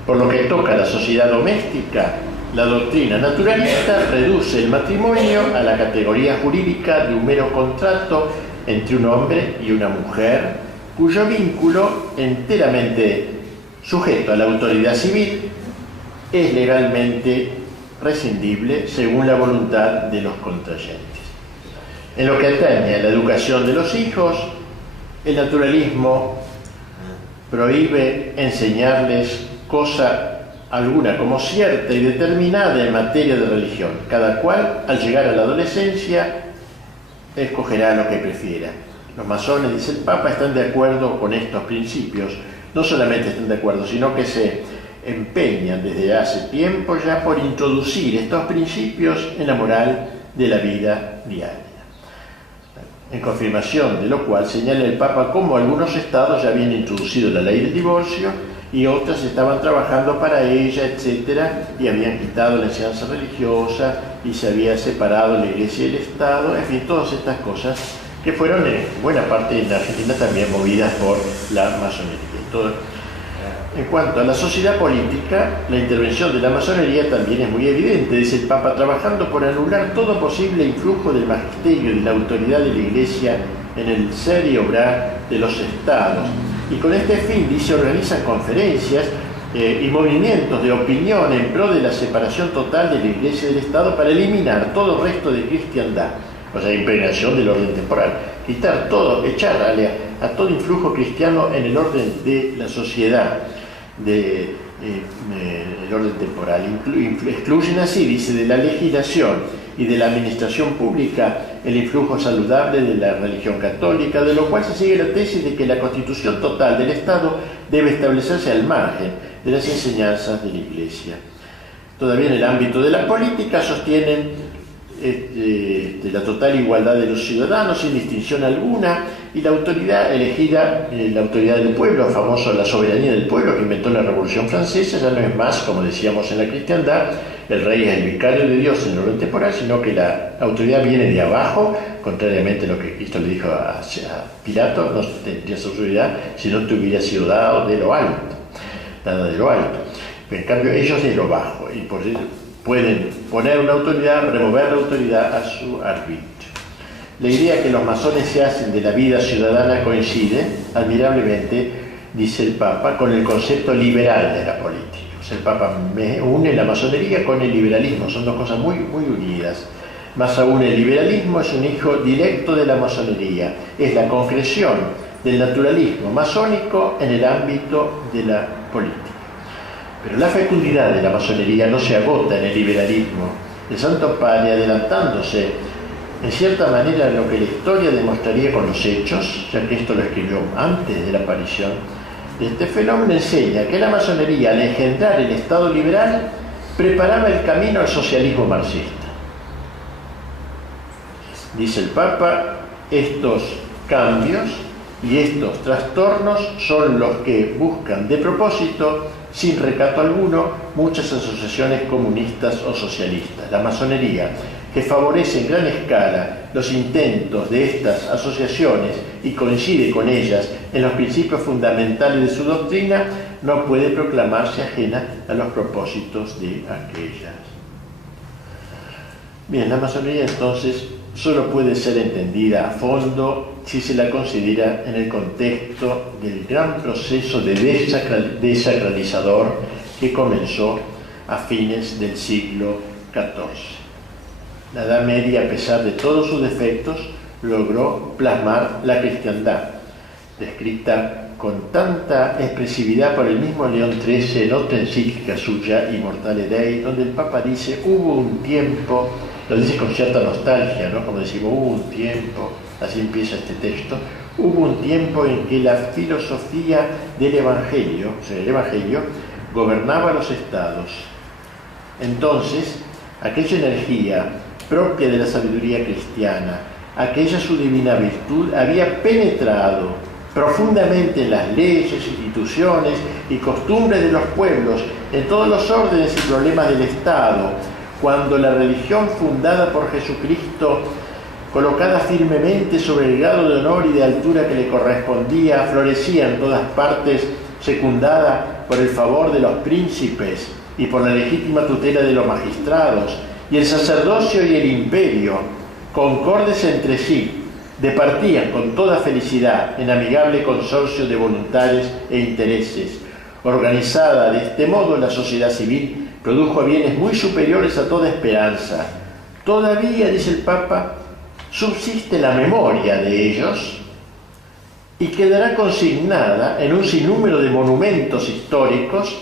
Por lo que toca a la sociedad doméstica, la doctrina naturalista reduce el matrimonio a la categoría jurídica de un mero contrato entre un hombre y una mujer, cuyo vínculo, enteramente sujeto a la autoridad civil, es legalmente rescindible según la voluntad de los contrayentes. En lo que atañe a la educación de los hijos, el naturalismo prohíbe enseñarles cosa alguna como cierta y determinada en materia de religión. Cada cual, al llegar a la adolescencia, escogerá lo que prefiera. Los masones, dice el Papa, están de acuerdo con estos principios. No solamente están de acuerdo, sino que se empeñan desde hace tiempo ya por introducir estos principios en la moral de la vida diaria. En confirmación de lo cual señala el Papa cómo algunos estados ya habían introducido la ley del divorcio y otras estaban trabajando para ella, etcétera, y habían quitado la enseñanza religiosa y se había separado la Iglesia y el Estado, en fin, todas estas cosas que fueron en buena parte en Argentina también movidas por la masonería. En cuanto a la sociedad política, la intervención de la masonería también es muy evidente, dice el Papa, trabajando por anular todo posible influjo del magisterio y de la autoridad de la Iglesia en el ser y obrar de los estados. Y con este fin, dice, organizan conferencias y movimientos de opinión en pro de la separación total de la Iglesia y del Estado para eliminar todo resto de cristiandad, o sea, impregnación del orden temporal, quitar todo, echar a todo influjo cristiano en el orden de la sociedad, el orden temporal. Excluyen así, dice, de la legislación y de la administración pública el influjo saludable de la religión católica, de lo cual se sigue la tesis de que la constitución total del Estado debe establecerse al margen de las enseñanzas de la Iglesia. Todavía en el ámbito de la política sostienen la total igualdad de los ciudadanos sin distinción alguna y la autoridad elegida, la autoridad del pueblo, famoso la soberanía del pueblo que inventó la Revolución Francesa, ya no es más, como decíamos en la cristiandad, el rey es el vicario de Dios en el orden temporal, sino que la autoridad viene de abajo, contrariamente a lo que Cristo le dijo a Pilato, no tendría su autoridad si no te hubiera sido dado de lo alto, dada de lo alto. Pero en cambio ellos de lo bajo, y por eso pueden poner una autoridad, remover la autoridad a su arbitrio. La idea que los masones se hacen de la vida ciudadana coincide admirablemente, dice el Papa, con el concepto liberal de la política. O sea, el Papa une la masonería con el liberalismo, son dos cosas muy, muy unidas. Más aún, el liberalismo es un hijo directo de la masonería, es la concreción del naturalismo masónico en el ámbito de la política. Pero la fecundidad de la masonería no se agota en el liberalismo. El Santo Padre, adelantándose en cierta manera en lo que la historia demostraría con los hechos, ya que esto lo escribió antes de la aparición de este fenómeno, enseña que la masonería, al engendrar el Estado liberal, preparaba el camino al socialismo marxista. Dice el Papa, estos cambios y estos trastornos son los que buscan de propósito, sin recato alguno, muchas asociaciones comunistas o socialistas. La masonería, que favorece en gran escala los intentos de estas asociaciones y coincide con ellas en los principios fundamentales de su doctrina, no puede proclamarse ajena a los propósitos de aquellas. Bien, la masonería entonces solo puede ser entendida a fondo si se la considera en el contexto del gran proceso de desacralizador que comenzó a fines del siglo XIV. La Edad Media, a pesar de todos sus defectos, logró plasmar la cristiandad, descrita con tanta expresividad por el mismo León XIII en otra encíclica suya, Immortale Dei, donde el Papa dice, hubo un tiempo, lo dice con cierta nostalgia, ¿no? Como decimos, hubo un tiempo, así empieza este texto, hubo un tiempo en que la filosofía del Evangelio, o sea, el Evangelio, gobernaba los estados. Entonces, aquella energía propia de la sabiduría cristiana, aquella su divina virtud, había penetrado profundamente en las leyes, instituciones y costumbres de los pueblos, en todos los órdenes y problemas del Estado, cuando la religión fundada por Jesucristo, colocada firmemente sobre el grado de honor y de altura que le correspondía, florecía en todas partes, secundada por el favor de los príncipes y por la legítima tutela de los magistrados, y el sacerdocio y el imperio, concordes entre sí, departían con toda felicidad en amigable consorcio de voluntades e intereses. Organizada de este modo, la sociedad civil produjo bienes muy superiores a toda esperanza. Todavía, dice el Papa, subsiste la memoria de ellos y quedará consignada en un sinnúmero de monumentos históricos,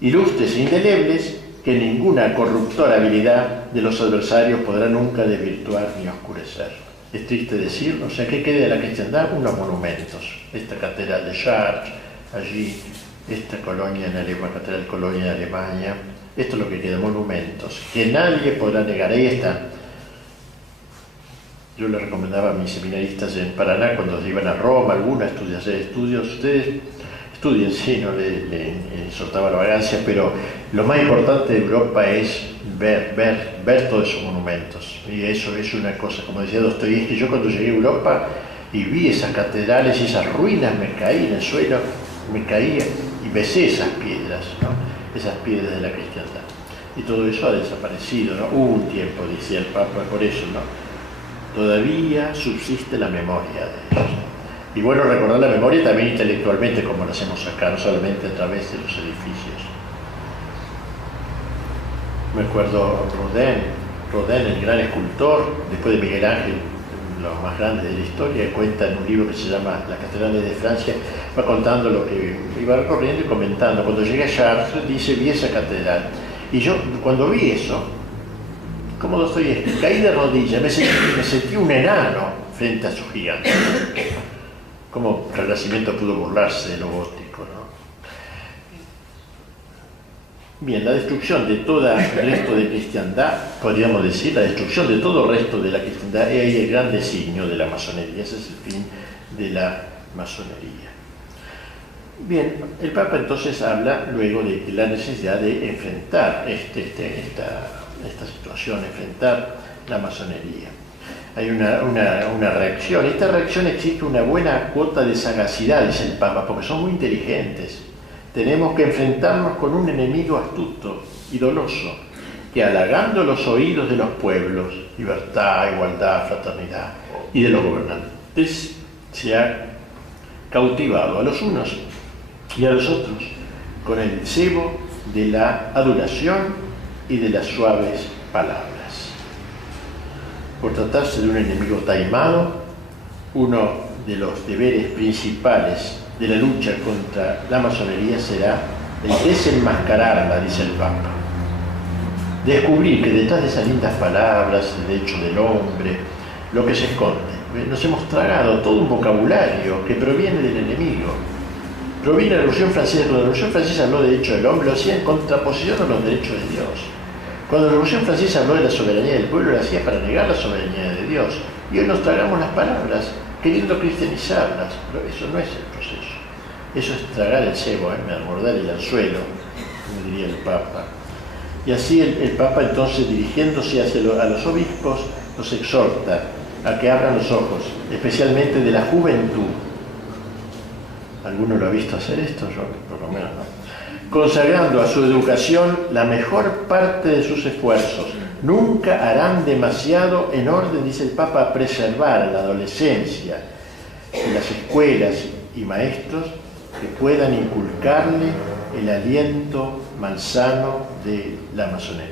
ilustres e indelebles, que ninguna corruptora habilidad de los adversarios podrá nunca desvirtuar ni oscurecer. es triste decirlo, o sea, ¿qué queda de la cristiandad? Unos monumentos. Esta catedral de Chartres, allí, esta colonia en Alemania, catedral Colonia en Alemania, esto es lo que queda, monumentos, que nadie podrá negar. Ahí está. Yo le recomendaba a mis seminaristas en Paraná, cuando iban a Roma, algunos a hacer estudios, ustedes estudien, sí, no le soltaba la vagancia, pero lo más importante de Europa es ver todos esos monumentos. Y eso es una cosa, como decía Dostoyevsky, yo cuando llegué a Europa y vi esas catedrales y esas ruinas, me caí en el suelo, me caía y besé esas piedras, ¿no? Esas piedras de la cristiandad. Y todo eso ha desaparecido, ¿no? Hubo un tiempo, decía el Papa, por eso, ¿no? Todavía subsiste la memoria de ellos. Y bueno, recordar la memoria también intelectualmente, como lo hacemos acá, no solamente a través de los edificios. Me acuerdo Rodin, el gran escultor, después de Miguel Ángel, los más grandes de la historia, cuenta en un libro que se llama Las Catedrales de Francia, va contando lo que iba recorriendo y comentando. Cuando llegué a Chartres, dice, vi esa catedral. Y yo, cuando vi eso, como Dostoyevsky, caí de rodillas, me sentí un enano frente a su gigante. Cómo el Renacimiento pudo burlarse de lo gótico, ¿no? Bien, la destrucción de todo el resto de cristiandad, podríamos decir, la destrucción de todo el resto de la cristiandad, es ahí el gran designio de la masonería, ese es el fin de la masonería. Bien, el Papa entonces habla luego de la necesidad de enfrentar esta situación, enfrentar la masonería. Hay una reacción. Esta reacción exige una buena cuota de sagacidad, dice el Papa, porque son muy inteligentes. Tenemos que enfrentarnos con un enemigo astuto y doloso, que halagando los oídos de los pueblos, libertad, igualdad, fraternidad, y de los gobernantes, se ha cautivado a los unos y a los otros con el cebo de la adoración y de las suaves palabras. Por tratarse de un enemigo taimado, uno de los deberes principales de la lucha contra la masonería será el desenmascararla, dice el Papa. Descubrir que detrás de esas lindas palabras, el derecho del hombre, lo que se esconde. Nos hemos tragado todo un vocabulario que proviene del enemigo. Proviene de la Revolución Francesa. Cuando la Revolución Francesa habló de derecho del hombre, lo hacía en contraposición a los derechos de Dios. Cuando la Revolución Francesa habló de la soberanía del pueblo, lo hacía para negar la soberanía de Dios. Y hoy nos tragamos las palabras, queriendo cristianizarlas. Pero eso no es el proceso. Eso es tragar el cebo, mordar el anzuelo, como diría el Papa. Y así el Papa, entonces, dirigiéndose hacia a los obispos, los exhorta a que abran los ojos, especialmente de la juventud. ¿Alguno lo ha visto hacer esto? Yo, por lo menos, no. Consagrando a su educación la mejor parte de sus esfuerzos. Nunca harán demasiado en orden, dice el Papa, a preservar a la adolescencia en las escuelas y maestros que puedan inculcarle el aliento malsano de la masonería.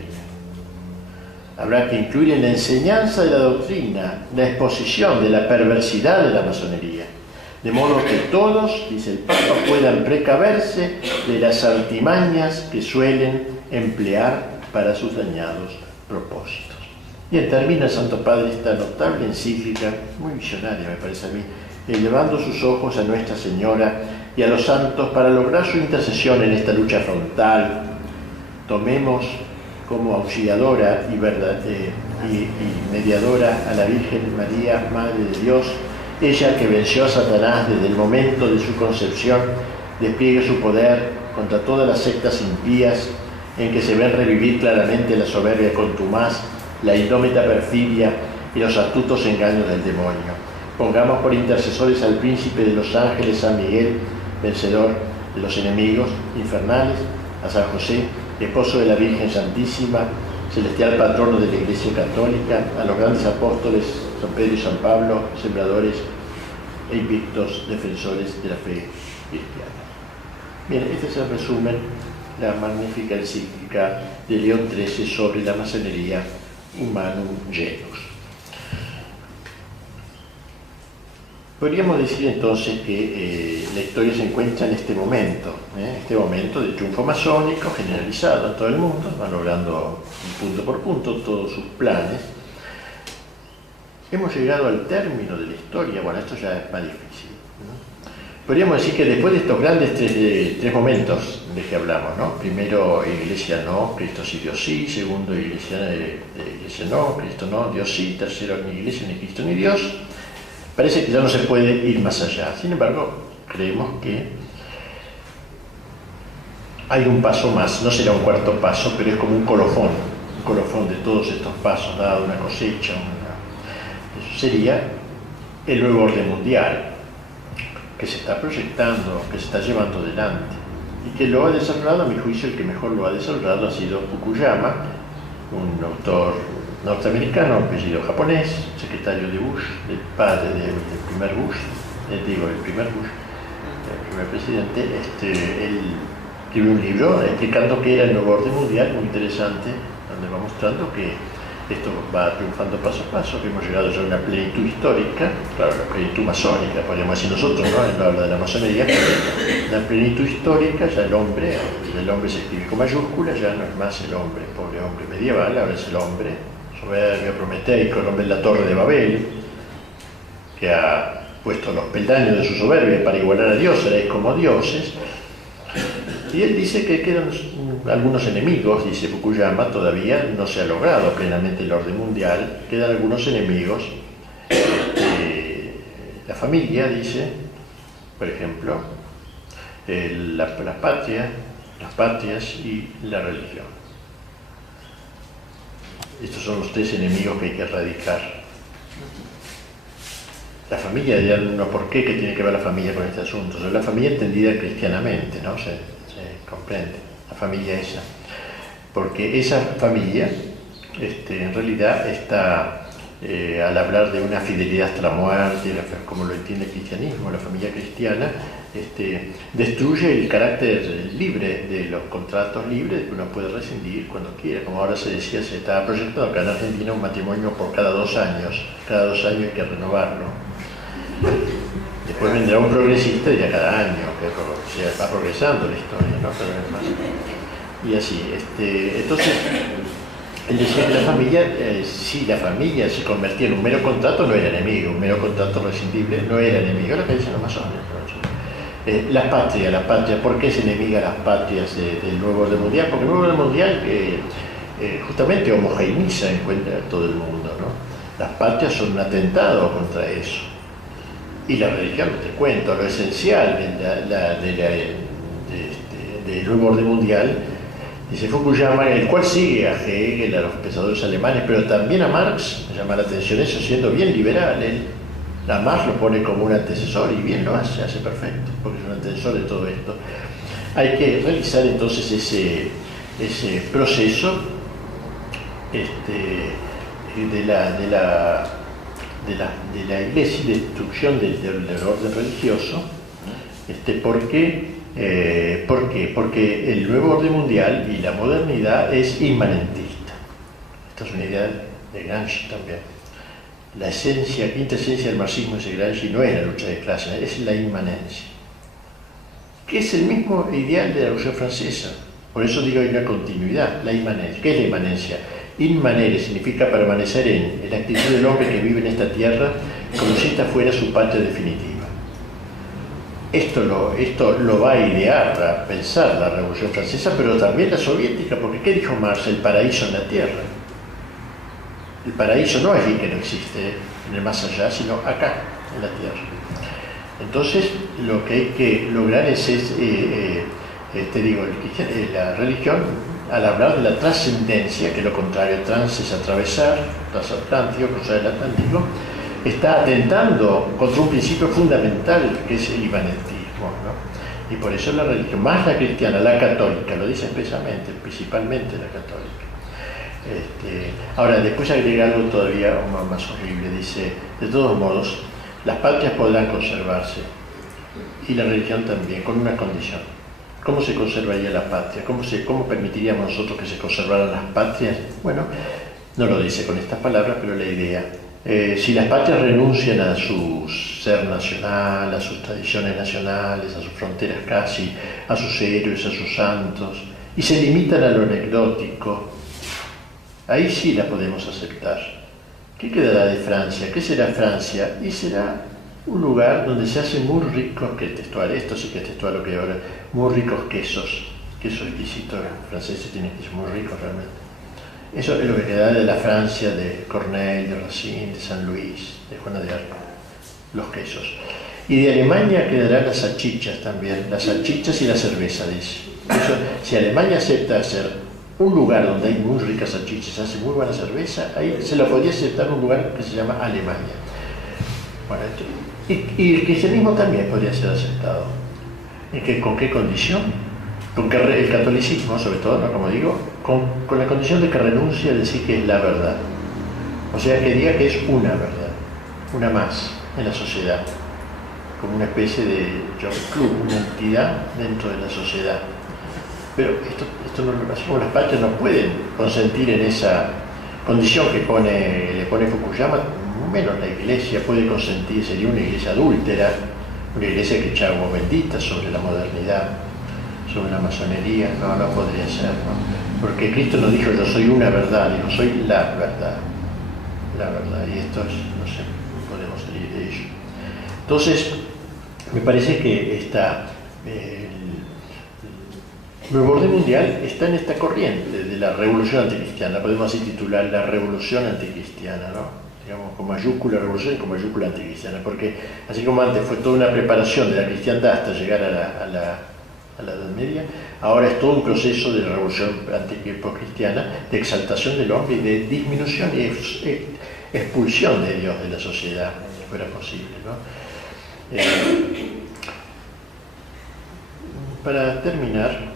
Habrá que incluir en la enseñanza de la doctrina la exposición de la perversidad de la masonería, de modo que todos, dice el Papa, puedan precaverse de las artimañas que suelen emplear para sus dañados propósitos. Y termina el Santo Padre esta notable encíclica, muy visionaria me parece a mí, elevando sus ojos a Nuestra Señora y a los santos para lograr su intercesión en esta lucha frontal. Tomemos como auxiliadora y mediadora a la Virgen María, Madre de Dios, ella que venció a Satanás desde el momento de su concepción, despliegue su poder contra todas las sectas impías en que se ven revivir claramente la soberbia contumaz, la indómita perfidia y los astutos engaños del demonio. Pongamos por intercesores al príncipe de los ángeles, San Miguel, vencedor de los enemigos infernales, a San José, esposo de la Virgen Santísima, celestial patrono de la Iglesia Católica, a los grandes apóstoles San Pedro y San Pablo, sembradores e invictos defensores de la fe cristiana. Bien, este es el resumen, la magnífica encíclica de León XIII sobre la masonería Humanum Genus. Podríamos decir entonces que la historia se encuentra en este momento de triunfo masónico generalizado en todo el mundo, va logrando punto por punto todos sus planes. hemos llegado al término de la historia. Bueno, esto ya es más difícil, ¿no? Podríamos decir que después de estos grandes tres momentos de que hablamos, ¿no? Primero, Iglesia no, Cristo sí, Dios sí. Segundo, Iglesia no, Cristo no, Dios sí. Tercero, ni Iglesia, ni Cristo, ni Dios. Parece que ya no se puede ir más allá. Sin embargo, creemos que hay un paso más. No será un cuarto paso, pero es como un colofón de todos estos pasos, dado una cosecha. Eso sería el nuevo orden mundial, que se está proyectando, que se está llevando adelante, y que lo ha desarrollado, a mi juicio, el que mejor lo ha desarrollado ha sido Fukuyama, un autor norteamericano, apellido japonés, secretario de Bush, del padre del primer Bush, el primer presidente. Él escribió un libro explicando qué era el nuevo orden mundial, muy interesante, donde va mostrando que esto va triunfando paso a paso, que hemos llegado ya a una plenitud histórica, claro, la plenitud masónica, podríamos decir nosotros, ¿no? Él no habla de la masonería, la plenitud histórica, ya el hombre se escribe con mayúsculas, ya no es más el hombre, pobre hombre medieval, ahora es el hombre soberbio, prometeico, el hombre de la Torre de Babel, que ha puesto los peldaños de su soberbia para igualar a Dios, seréis como dioses. Y él dice que quedan algunos enemigos, dice Fukuyama, todavía no se ha logrado plenamente el orden mundial, quedan algunos enemigos. La familia, dice, por ejemplo, las patrias y la religión. Estos son los tres enemigos que hay que erradicar. La familia, ya no por qué que tiene que ver la familia con este asunto, o sea, la familia entendida cristianamente, ¿no? Se comprende, la familia esa. Porque esa familia, en realidad, está, al hablar de una fidelidad hasta la muerte, como lo entiende el cristianismo, la familia cristiana, destruye el carácter libre de los contratos libres que uno puede rescindir cuando quiera. Como ahora se decía, se estaba proyectando acá en Argentina un matrimonio por cada 2 años. Cada 2 años hay que renovarlo. Después vendrá un progresista y ya cada año, que va progresando la historia, ¿no? Cada vez más. Y así, entonces, él decía que la familia, si la familia se convertía en un mero contrato, no era enemigo, un mero contrato rescindible no era enemigo, era lo que dicen los masones. La patria, ¿por qué es enemiga las patrias del nuevo orden mundial? Porque el nuevo orden mundial justamente homogeneiza encuentra a todo el mundo, ¿no? Las patrias son un atentado contra eso. Y la religión, te cuento, lo esencial del nuevo orden mundial, dice Fukuyama, el cual sigue a Hegel, a los pensadores alemanes, pero también a Marx. Me llama la atención eso, siendo bien liberal. Él, a Marx lo pone como un antecesor y bien lo hace perfecto, porque es un antecesor de todo esto. Hay que realizar entonces ese proceso de la iglesia, de destrucción del orden religioso. ¿Por qué? Porque el nuevo orden mundial y la modernidad es inmanentista. Esta es una idea de Gramsci también. La quinta esencia del marxismo, dice Gramsci, no es la lucha de clases, es la inmanencia, que es el mismo ideal de la Revolución Francesa. Por eso digo, hay una continuidad, la inmanencia. ¿Qué es la inmanencia? Inmanere significa permanecer en la actitud del hombre que vive en esta tierra como si esta fuera su patria definitiva. Esto lo va a idear, a pensar la Revolución Francesa, pero también la soviética, porque ¿qué dijo Marx? El paraíso en la tierra. El paraíso no es allí que no existe, en el más allá, sino acá, en la tierra. Entonces, lo que hay que lograr es la religión, al hablar de la trascendencia, que es lo contrario, trans es atravesar, transatlántico, cruzar el Atlántico, está atentando contra un principio fundamental que es el inmanentismo, ¿no? Y por eso la religión, más la cristiana, la católica, lo dice expresamente, principalmente la católica. Ahora, después agrega algo todavía más horrible, dice, de todos modos, las patrias podrán conservarse, y la religión también, con una condición. ¿Cómo se conservaría la patria? ¿Cómo permitiríamos nosotros que se conservaran las patrias? Bueno, no lo dice con estas palabras, pero la idea. Si las patrias renuncian a su ser nacional, a sus tradiciones nacionales, a sus fronteras casi, a sus héroes, a sus santos, y se limitan a lo anecdótico, ahí sí la podemos aceptar. ¿Qué quedará de Francia? ¿Qué será Francia? Y será un lugar donde se hacen muy ricos, que textual, esto sí que es textual lo que ahora, muy ricos quesos exquisitos, los franceses tienen quesos muy ricos realmente. Eso es lo que queda de la Francia de Corneille, de Racine, de San Luis, de Juana de Arco, los quesos. Y de Alemania quedarán las salchichas también, las salchichas y la cerveza, dice. Eso, si Alemania acepta hacer un lugar donde hay muy ricas salchichas, hace muy buena cerveza, ahí se lo podría aceptar un lugar que se llama Alemania. Bueno, y el cristianismo también podría ser aceptado. ¿Con qué condición? Con que el catolicismo, sobre todo, ¿no? Como digo, con la condición de que renuncie a decir que es la verdad. O sea, que diga que es una verdad, una más en la sociedad, como una especie de club, una entidad dentro de la sociedad. Pero esto no, así como las partes no pueden consentir en esa condición que le pone Fukuyama, menos la iglesia puede consentir, sería una iglesia adúltera, una iglesia que echa agua bendita sobre la modernidad, sobre la masonería. No podría ser, ¿no? Porque Cristo no dijo yo soy una verdad, dijo soy la verdad, y esto es, no sé, no podemos salir de ello. Entonces, me parece que el orden mundial está en esta corriente de la revolución anticristiana, podemos así titular la revolución anticristiana, ¿no? Digamos, con mayúscula revolución y con mayúscula anticristiana, porque así como antes fue toda una preparación de la cristiandad hasta llegar a la Edad Media, ahora es todo un proceso de la revolución anticristiana, de exaltación del hombre y de disminución y expulsión de Dios de la sociedad, si fuera posible, ¿no? Para terminar,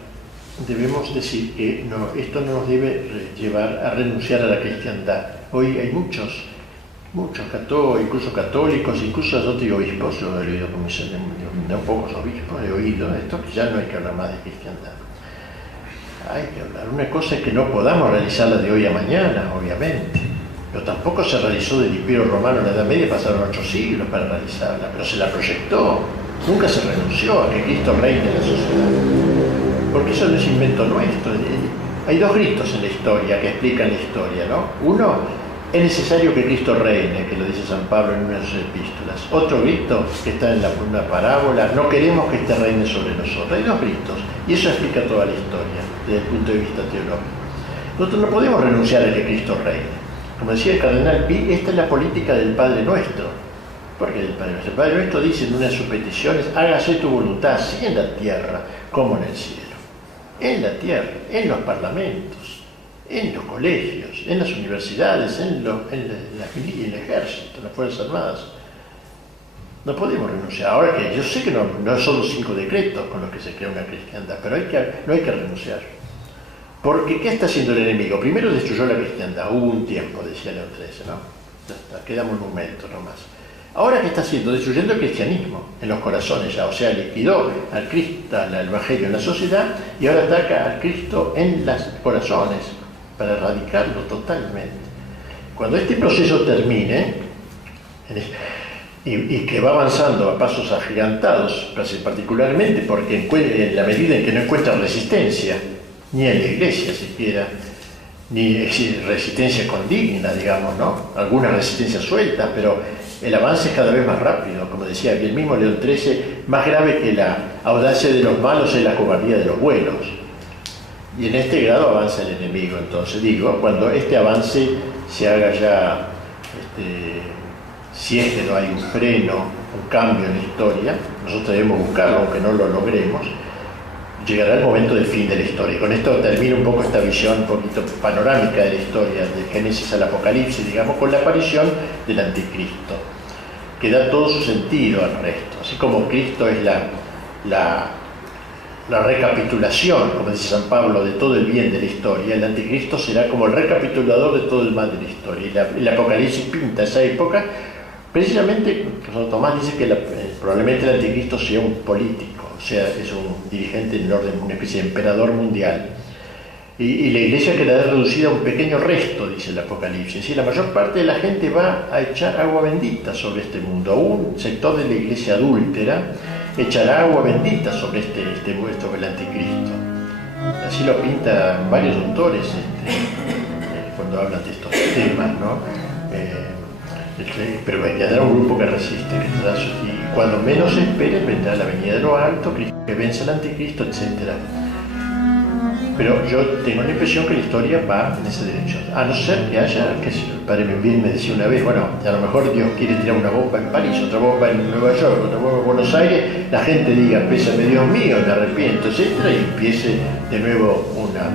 debemos decir que esto no nos debe llevar a renunciar a la cristiandad. Hoy hay muchos incluso católicos, incluso sacerdotes y obispos, yo he oído de pocos obispos, he oído esto, que ya no hay que hablar más de cristiandad. Hay que hablar. Una cosa es que no podamos realizarla de hoy a mañana, obviamente, pero tampoco se realizó del Imperio Romano en la Edad Media, pasaron 8 siglos para realizarla, pero se la proyectó. Nunca se renunció a que Cristo reine en la sociedad, porque eso no es invento nuestro. Hay dos gritos en la historia que explican la historia, ¿no? Uno, es necesario que Cristo reine, que lo dice San Pablo en una de sus epístolas. Otro grito, que está en una parábola, no queremos que este reine sobre nosotros. Hay dos gritos, y eso explica toda la historia, desde el punto de vista teológico. Nosotros no podemos renunciar a que Cristo reine. Como decía el cardenal Pi, esta es la política del Padre Nuestro. ¿Por qué del Padre Nuestro? El Padre Nuestro dice en una de sus peticiones, hágase tu voluntad, así en la tierra como en el cielo. En la tierra, en los parlamentos, en los colegios, en las universidades, en la milicia, en el ejército, en las Fuerzas Armadas. No podemos renunciar. Ahora que yo sé que no son los 5 decretos con los que se crea una cristiandad, pero no hay que renunciar. Porque ¿qué está haciendo el enemigo? Primero destruyó la cristiandad, hubo un tiempo, decía León XIII, ¿no? Ya está, queda monumento nomás. Ahora ¿qué está haciendo? Destruyendo el cristianismo en los corazones ya, o sea, liquidó al Cristo, al Evangelio en la sociedad, y ahora ataca al Cristo en los corazones, para erradicarlo totalmente. Cuando este proceso termine, y que va avanzando a pasos agigantados, particularmente porque en la medida en que no encuentra resistencia, ni en la iglesia siquiera, ni resistencia condigna, digamos, ¿no? Alguna resistencia suelta, pero el avance es cada vez más rápido, como decía el mismo León XIII, más grave que la audacia de los malos es la cobardía de los buenos. Y en este grado avanza el enemigo, entonces digo, cuando este avance se haga ya, si es que no hay un freno, un cambio en la historia, nosotros debemos buscarlo aunque no lo logremos, llegará el momento del fin de la historia. Y con esto termina un poco esta visión un poquito panorámica de la historia, de Génesis al Apocalipsis, digamos, con la aparición del Anticristo, que da todo su sentido al resto. Así como Cristo es la recapitulación, como dice San Pablo, de todo el bien de la historia, el Anticristo será como el recapitulador de todo el mal de la historia. Y el Apocalipsis pinta esa época, precisamente, Santo Tomás dice que probablemente el Anticristo sea un político, o sea, es un dirigente en el orden, una especie de emperador mundial. Y la iglesia quedará reducida a un pequeño resto, dice el Apocalipsis. Y la mayor parte de la gente va a echar agua bendita sobre este mundo. Un sector de la iglesia adúltera echará agua bendita sobre sobre el Anticristo. Así lo pintan varios autores cuando hablan de estos temas, ¿no? pero vendrá un grupo que resiste, y cuando menos se espere vendrá la venida de lo alto, que vence al anticristo, etc. Pero yo tengo la impresión que la historia va en esa dirección, a no ser que haya, que el padre Membiel me decía una vez, bueno, a lo mejor Dios quiere tirar una bomba en París, otra bomba en Nueva York, otra bomba en Buenos Aires, la gente diga, pésame Dios mío, me arrepiento, etc., y empiece de nuevo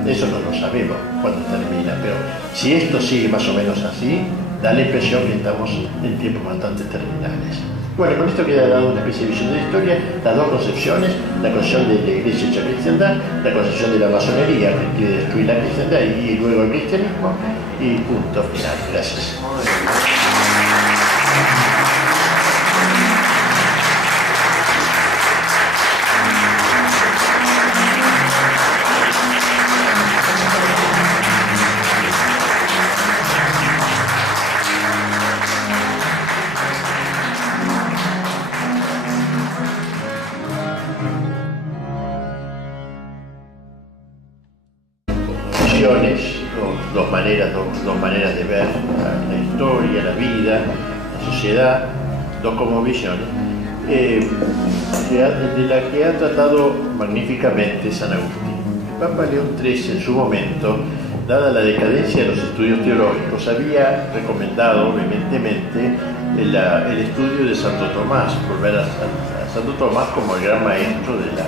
eso no lo sabemos cuando termina, pero si esto sigue más o menos así, da la impresión que estamos en tiempos bastante terminales. Bueno, con esto queda dado una especie de visión de la historia, las dos concepciones, la concepción de la iglesia hecha cristiandad, la concepción de la masonería que quiere destruir la cristiandad y luego el cristianismo, y punto final. Gracias. Dos maneras de ver la historia, la vida, la sociedad, dos cosmovisiones, de la que ha tratado magníficamente San Agustín. El Papa León XIII en su momento, dada la decadencia de los estudios teológicos, había recomendado vehementemente el estudio de Santo Tomás, volver a Santo Tomás como el gran maestro de la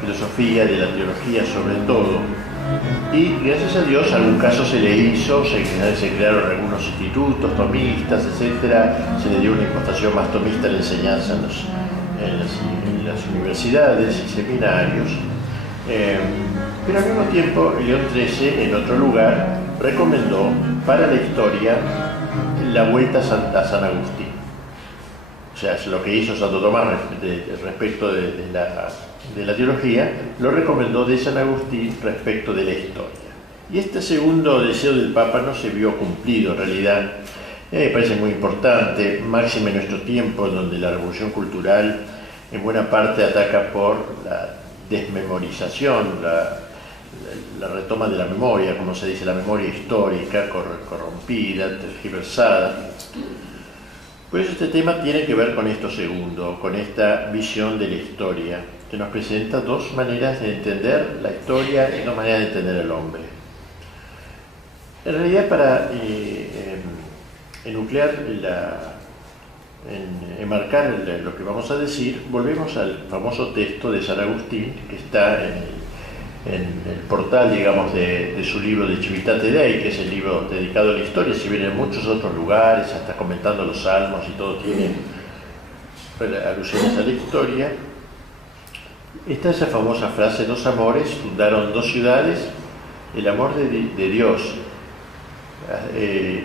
filosofía, de la teología sobre todo. Y gracias a Dios algún caso se le hizo, se crearon algunos institutos tomistas, etc. Se le dio una impostación más tomista a la enseñanza en las universidades y seminarios. Pero al mismo tiempo León XIII, en otro lugar, recomendó para la historia la vuelta a San Agustín. O sea, lo que hizo Santo Tomás respecto de la teología, lo recomendó de San Agustín respecto de la historia. Y este segundo deseo del Papa no se vio cumplido en realidad. Me parece muy importante, máxime en nuestro tiempo, donde la revolución cultural en buena parte ataca por la desmemorización, la retoma de la memoria, como se dice, la memoria histórica, corrompida, tergiversada. Por eso este tema tiene que ver con esto segundo, con esta visión de la historia, que nos presenta dos maneras de entender la historia y dos maneras de entender el hombre. En realidad, para enuclear, enmarcar lo que vamos a decir, volvemos al famoso texto de San Agustín, que está en el portal, digamos, de su libro de Civitate Dei, que es el libro dedicado a la historia, si bien en muchos otros lugares, hasta comentando los salmos y todo tiene alusiones a la historia. Está esa famosa frase: dos amores fundaron dos ciudades, el amor de Dios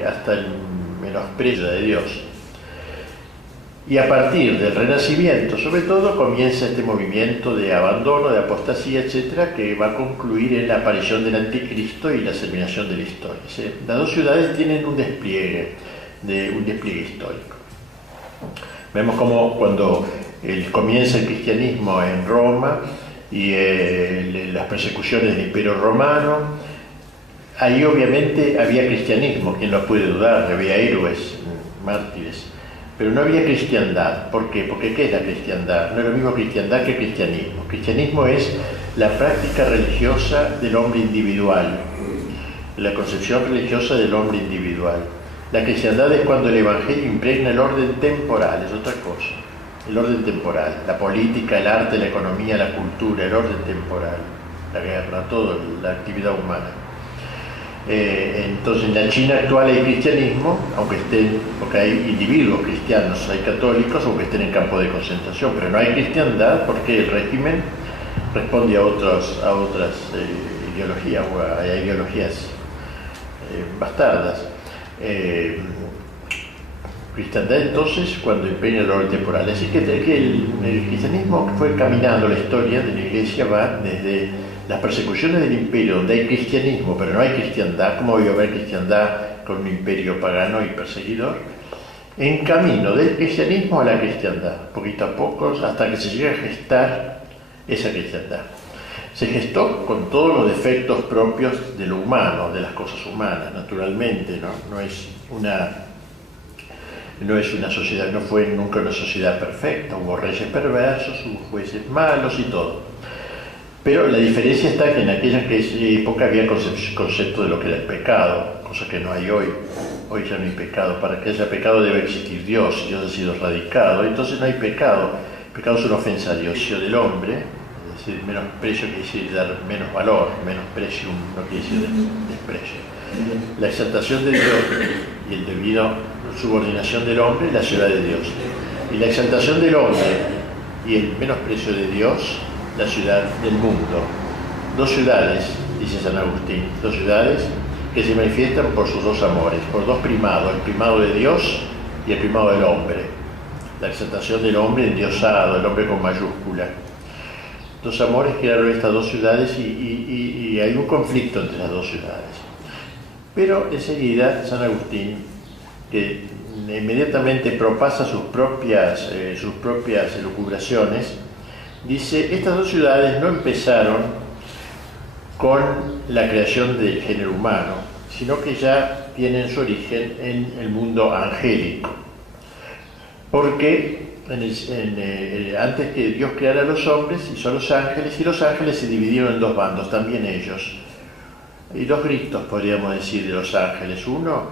hasta el menosprecio de Dios. Y a partir del Renacimiento, sobre todo, comienza este movimiento de abandono, de apostasía, etcétera, que va a concluir en la aparición del anticristo y la terminación de la historia. ¿Sí? Las dos ciudades tienen un despliegue histórico. Vemos como cuando comienza el cristianismo en Roma y las persecuciones del Imperio Romano, ahí obviamente había cristianismo, quien lo puede dudar, había héroes, mártires. Pero no había cristiandad. ¿Por qué? Porque ¿qué es la cristiandad? No es lo mismo cristiandad que cristianismo. Cristianismo es la práctica religiosa del hombre individual, la concepción religiosa del hombre individual. La cristiandad es cuando el evangelio impregna el orden temporal, es otra cosa. El orden temporal, la política, el arte, la economía, la cultura, el orden temporal, la guerra, todo, la actividad humana. Entonces en la China actual hay cristianismo, porque hay individuos cristianos, hay católicos, aunque estén en campo de concentración, pero no hay cristiandad porque el régimen responde a otras ideologías, o a ideologías bastardas. Cristiandad entonces cuando empeña el orden temporal. Así que el cristianismo fue caminando, la historia de la Iglesia va desde las persecuciones del imperio, donde hay cristianismo, pero no hay cristiandad. ¿Cómo voy a haber cristiandad con un imperio pagano y perseguidor? En camino del cristianismo a la cristiandad, poquito a poco, hasta que se llega a gestar esa cristiandad. Se gestó con todos los defectos propios de lo humano, de las cosas humanas, naturalmente, ¿no? No es no es una sociedad, no fue nunca una sociedad perfecta, hubo reyes perversos, hubo jueces malos y todo. Pero la diferencia está que en aquella época había concepto de lo que era el pecado, cosa que no hay hoy. Hoy ya no hay pecado. Para que haya pecado debe existir Dios. Dios ha sido erradicado. Entonces no hay pecado. El pecado es una ofensa a Dios y del hombre. Es decir, menosprecio quiere decir dar menos valor. Menosprecio no quiere decir desprecio. La exaltación de Dios y el debido subordinación del hombre es la ciudad de Dios. Y la exaltación del hombre y el menosprecio de Dios, la ciudad del mundo. Dos ciudades, dice San Agustín, dos ciudades que se manifiestan por sus dos amores, por dos primados, el primado de Dios y el primado del hombre. La exaltación del hombre endiosado, el hombre con mayúscula. Dos amores crearon estas dos ciudades y hay un conflicto entre las dos ciudades. Pero enseguida San Agustín, que inmediatamente propasa sus propias elucubraciones, dice, estas dos ciudades no empezaron con la creación del género humano, sino que ya tienen su origen en el mundo angélico. Porque antes que Dios creara a los hombres, hizo a los ángeles, y los ángeles se dividieron en dos bandos, también ellos. Y dos gritos, podríamos decir, de los ángeles. Uno,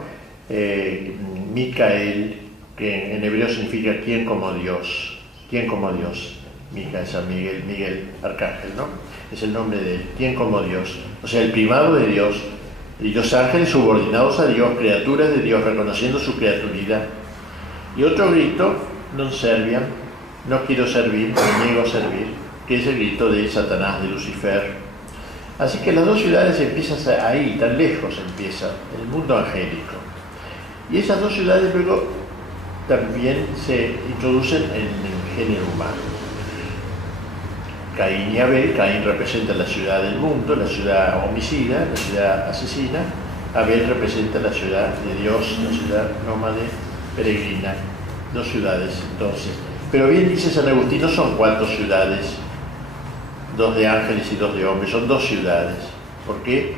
Micael, que en hebreo significa ¿quién como Dios? ¿Quién como Dios? Micael, San Miguel, Miguel, arcángel, ¿no? Es el nombre de él, ¿quién como Dios? O sea, el primado de Dios, y los ángeles subordinados a Dios, criaturas de Dios, reconociendo su criaturidad. Y otro grito, non serviam, no quiero servir, me niego a servir, que es el grito de Satanás, de Lucifer. Así que las dos ciudades empiezan ahí, tan lejos empieza, en el mundo angélico. Y esas dos ciudades luego también se introducen en el género humano. Caín y Abel. Caín representa la ciudad del mundo, la ciudad homicida, la ciudad asesina. Abel representa la ciudad de Dios, la ciudad nómade, peregrina. Dos ciudades, entonces. Pero bien dice San Agustín, no son cuatro ciudades, dos de ángeles y dos de hombres, son dos ciudades. ¿Por qué?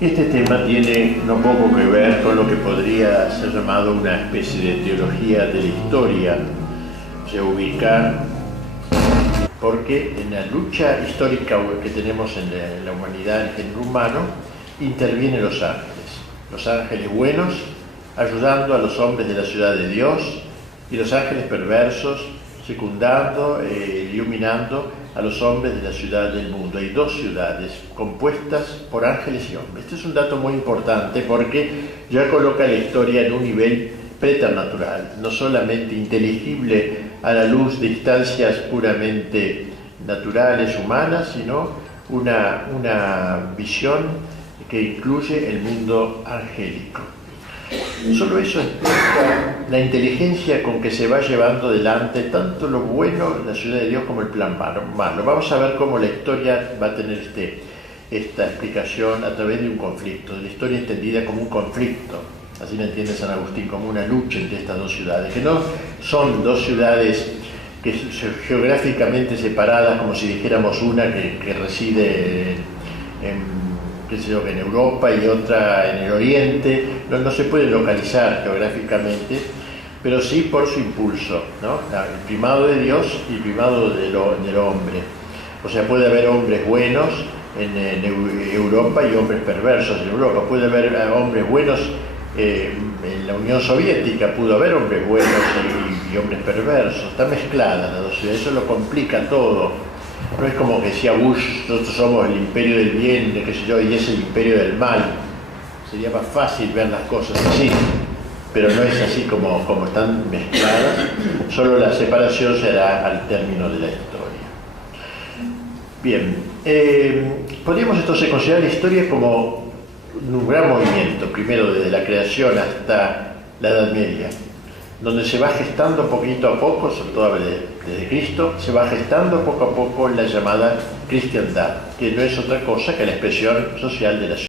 Este tema tiene no poco que ver con lo que podría ser llamado una especie de teología de la historia, o sea, ubicar, porque en la lucha histórica que tenemos en la humanidad, en el género humano, intervienen los ángeles buenos ayudando a los hombres de la ciudad de Dios, y los ángeles perversos secundando, iluminando a los hombres de la ciudad del mundo. Hay dos ciudades compuestas por ángeles y hombres. Este es un dato muy importante porque ya coloca la historia en un nivel preternatural, no solamente inteligible a la luz de instancias puramente naturales, humanas, sino una visión que incluye el mundo angélico. Solo eso explica la inteligencia con que se va llevando adelante tanto lo bueno en la ciudad de Dios como el plan malo. Vamos a ver cómo la historia va a tener esta explicación a través de un conflicto, de la historia entendida como un conflicto, así lo entiende San Agustín, como una lucha entre estas dos ciudades, que no son dos ciudades que geográficamente separadas, como si dijéramos una que reside en Europa y otra en el Oriente. No se puede localizar geográficamente, pero sí por su impulso, ¿no? El primado de Dios y el primado del hombre. O sea, puede haber hombres buenos en Europa y hombres perversos en Europa. Puede haber hombres buenos en la Unión Soviética, pudo haber hombres buenos y hombres perversos. Está mezclada la dos ciudades, eso lo complica todo. No es como que decía Bush, nosotros somos el imperio del bien, qué sé yo, y es el imperio del mal. Sería más fácil ver las cosas así, pero no es así como están mezcladas. Solo la separación será al término de la historia. Bien, podríamos entonces considerar la historia como un gran movimiento, primero desde la creación hasta la Edad Media, donde se va gestando poquito a poco, sobre todo desde Cristo, se va gestando poco a poco la llamada cristiandad, que no es otra cosa que la expresión social de la ciudad.